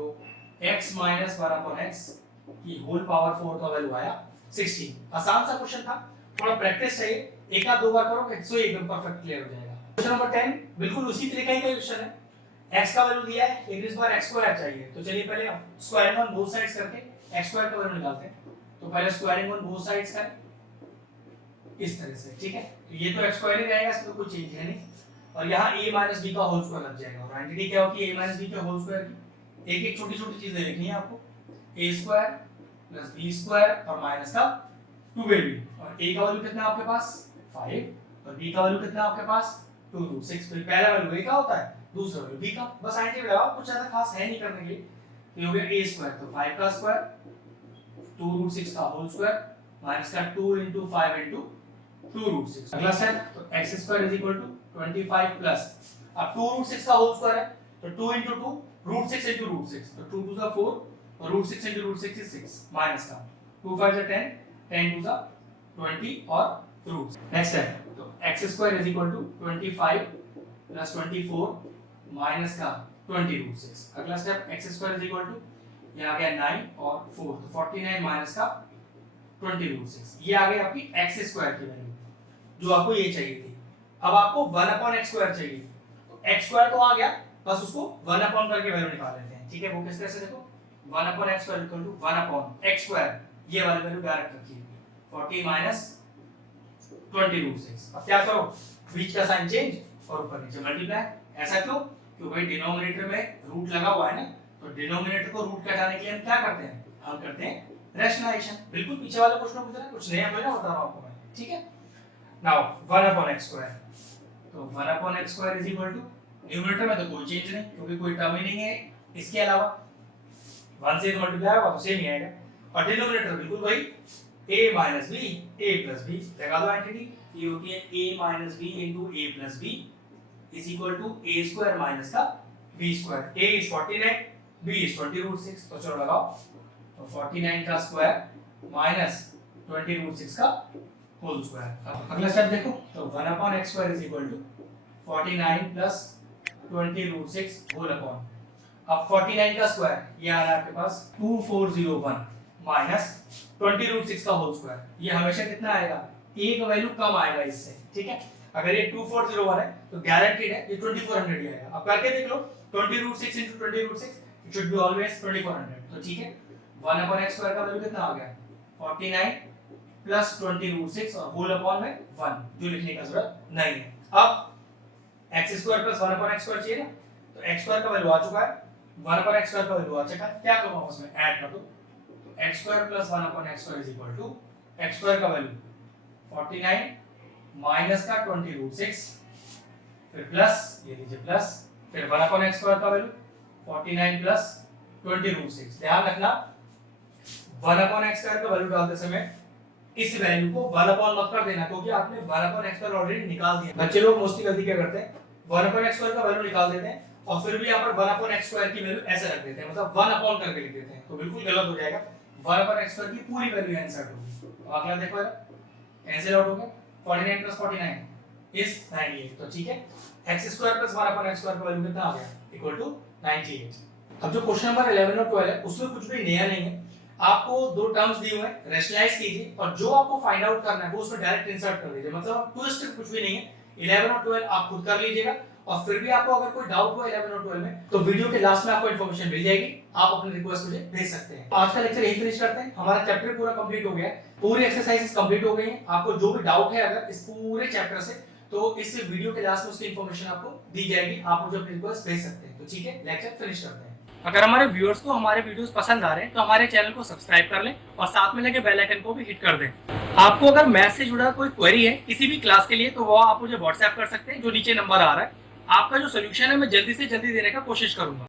x - 1/x की होल पावर 4 का वैल्यू आया 16। आसान सा क्वेश्चन था, थोड़ा प्रैक्टिस चाहिए, एक आध दो बार करोगे तो एकदम परफेक्ट क्लियर हो जाएगा। क्वेश्चन नंबर 10 बिल्कुल उसी तरीके का क्वेश्चन है। x का वैल्यू दिया है, एक इस बार x स्क्वायर चाहिए, तो चलिए पहले स्क्वायरिंग ऑन बोथ साइड्स करके x स्क्वायर का वैल्यू निकालते हैं। तो पहले स्क्वायरिंग ऑन बोथ साइड्स करें इस तरह से, ठीक है। तो ये तो x स्क्वायर ही रहेगा, इसमें कोई चेंज है नहीं, और यहाँ a माइनस b का होल स्क्वायर लग जाएगा। और आइडेंटिटी क्या होती है a माइनस b के होल स्क्वायर की? एक एक छोटी छोटी चीजें लिखनी है आपको, a square plus b square और माइनस का 2ab, और a का वैल्यू कितना आपके पास 5 और b का वैल्यू कितना आपके पास 2√6। तो पहला वैल्यू a का होता है, दूसरा वैल्यू b का, बस आइडेंटिटी लगाओ, कुछ ज्यादा खास है नहीं करने के लिए। तो ये हो गया a स्क्वायर, तो 5 का स्क्वायर 2√6 का होल स्क्वायर माइनस का 2 * 5 * 2√6। अगला स्टेप, तो x स्क्वायर = 25 प्लस, अब 2√6 का होल स्क्वायर है तो 2 * 2 √6 * √6, तो 2 * 2 = 4 और √6 * √6 is 6 माइनस का 2 * 5 = 10, 10 * 2 = 20 और रूट। नेक्स्ट है, तो x स्क्वायर = 25 प्लस 24 माइनस का 20√6। अगला स्टेप, x स्क्वायर = ये आ गया 9 और 4, तो 49 माइनस का 20√6। ये आ गई आपकी x स्क्वायर की वैल्यू जो आपको ये चाहिए थी। अब आपको 1/x स्क्वायर चाहिए, तो x स्क्वायर तो आ गया, बस उसको 1/ करके वैल्यू निकाल लेते हैं, ठीक है। वो किस तरह से, देखो 1/x स्क्वायर = 1/x स्क्वायर, ये वाली वैल्यू डायरेक्ट रखिए 40 माइनस 20√6। अब क्या करो, बीच का साइन चेंज और ऊपर नीचे मल्टीप्लाई। ऐसा क्यों? क्योंकि भाई डिनोमिनेटर में रूट लगा हुआ है ना, तो डिनोमिनेटर को रूट हटाने के लिए हम क्या करते हैं, हम करते हैं रैशनलाइजेशन। बिल्कुल पीछे वाले क्वेश्चन की तरह, कुछ नया थोड़ी ना बता रहा हूं आपको मैं, ठीक है। नाउ 1/x स्क्वायर, तो 1/x स्क्वायर = न्यूमरेटर में तो कोई चेंज नहीं क्योंकि कोई टर्म ही नहीं है इसके अलावा, 1 से मल्टीप्लाई होगा तो सेम ही आएगा। और डिनोमिनेटर बिल्कुल वही a minus b a plus b, लगा दो आइडेंटिटी, ये होती है a minus b into a plus b is equal to a square minus का b square. a is 49, b is 20√6, तो चलो लगाओ, तो 49 का स्क्वायर माइनस 20√6 का होल स्क्वायर। अगला स्टेप देखो, तो 1/x square = 49 plus 20√6 whole upon, अब 49 का स्क्वायर ये आ रहा है आपके पास 2401 माइनस 20√6 का होल स्क्वायर, ये हमेशा कितना आएगा, एक वैल्यू कम आएगा इससे, ठीक है। अगर ये 2401 है तो गारंटीड है ये 2400 ही आएगा। अब करके देख लो, 20√6 * 20√6 इट शुड बी ऑलवेज 2400, तो ठीक है। 1/x स्क्वायर का वैल्यू कितना आ गया 49 प्लस 20√6 और होल अपॉन में 1, जो लिखने का जरूरत नहीं है। अब x square plus 1/x square चाहिए ना, तो x स्क्वायर का वैल्यू आ चुका है, 1/x स्क्वायर का वैल्यू आ चुका है, क्या करूंगा उसमें ऐड कर दो, तो x square plus 1/x square = x square का वैल्यू 49 माइनस का 20√6 फिर प्लस, ये लीजिए प्लस, फिर 1/x स्क्वायर का वैल्यू 49 प्लस 20√6। ध्यान रखना 1/x स्क्वायर का वैल्यू डालते समय इस वैल्यू को 1/, मत कर देना क्योंकि आपने 1/x स्क्वायर ऑलरेडी निकाल दिया। बच्चे लोग मोस्टली गलती क्या करते हैं, 1/x स्क्वायर का वैल्यू निकाल देते हैं और फिर भी यहाँ पर 1/x स्क्वायर की वैल्यू ऐसे रख देते हैं, मतलब 1/ करके लिख देते हैं, तो बिल्कुल गलत हो जाएगा। 1/x स्क्वायर की पूरी वैल्यू आंसर होगी। तो अगला देखो कैंसिल आउट हो गया, 49 प्लस 49 इज 98, तो ठीक है। x square plus 1/x square का वैल्यू कितना आ गया = 98। अब जो क्वेश्चन नंबर 11 और 12 है उसमें कुछ भी नया नहीं है, आपको दो टर्म्स दिए हुए हैं, रैशनलाइज कीजिए और जो आपको फाइंड आउट करना है वो उसमें डायरेक्ट इंसर्ट कर दीजिए, मतलब ट्विस्ट कुछ भी नहीं है। 11 और 12 आप खुद कर लीजिएगा, और फिर भी आपको अगर कोई डाउट हो 11 और 12 में तो वीडियो के लास्ट में आपको इन्फॉर्मेशन मिल जाएगी, आप अपनी रिक्वेस्ट मुझे भेज सकते हैं। आज का लेक्चर यही फिनिश करते हैं, हमारा चैप्टर पूरा कंप्लीट हो गया है, पूरी एक्सरसाइजेस कंप्लीट हो गई हैं। आपको जो भी डाउट है अगर इस पूरे चैप्टर से, तो इस वीडियो के लास्ट में उसकी इन्फॉर्मेशन आपको दी जाएगी, आप मुझे अपनी रिक्वेस्ट भेज सकते हैं। तो ठीक है, लेक्चर फिनिश करते हैं। अगर हमारे व्यूअर्स को हमारे वीडियोस पसंद आ रहे हैं तो हमारे चैनल को सब्सक्राइब कर लें और साथ में लगे बेल आइकन को भी हिट कर दें। आपको अगर मैथ्स से जुड़ा कोई क्वेरी है किसी भी क्लास के लिए तो वो आप मुझे व्हाट्सएप कर सकते हैं, जो नीचे नंबर आ रहा है। आपका जो सोल्यूशन है मैं जल्दी से जल्दी देने का कोशिश करूंगा।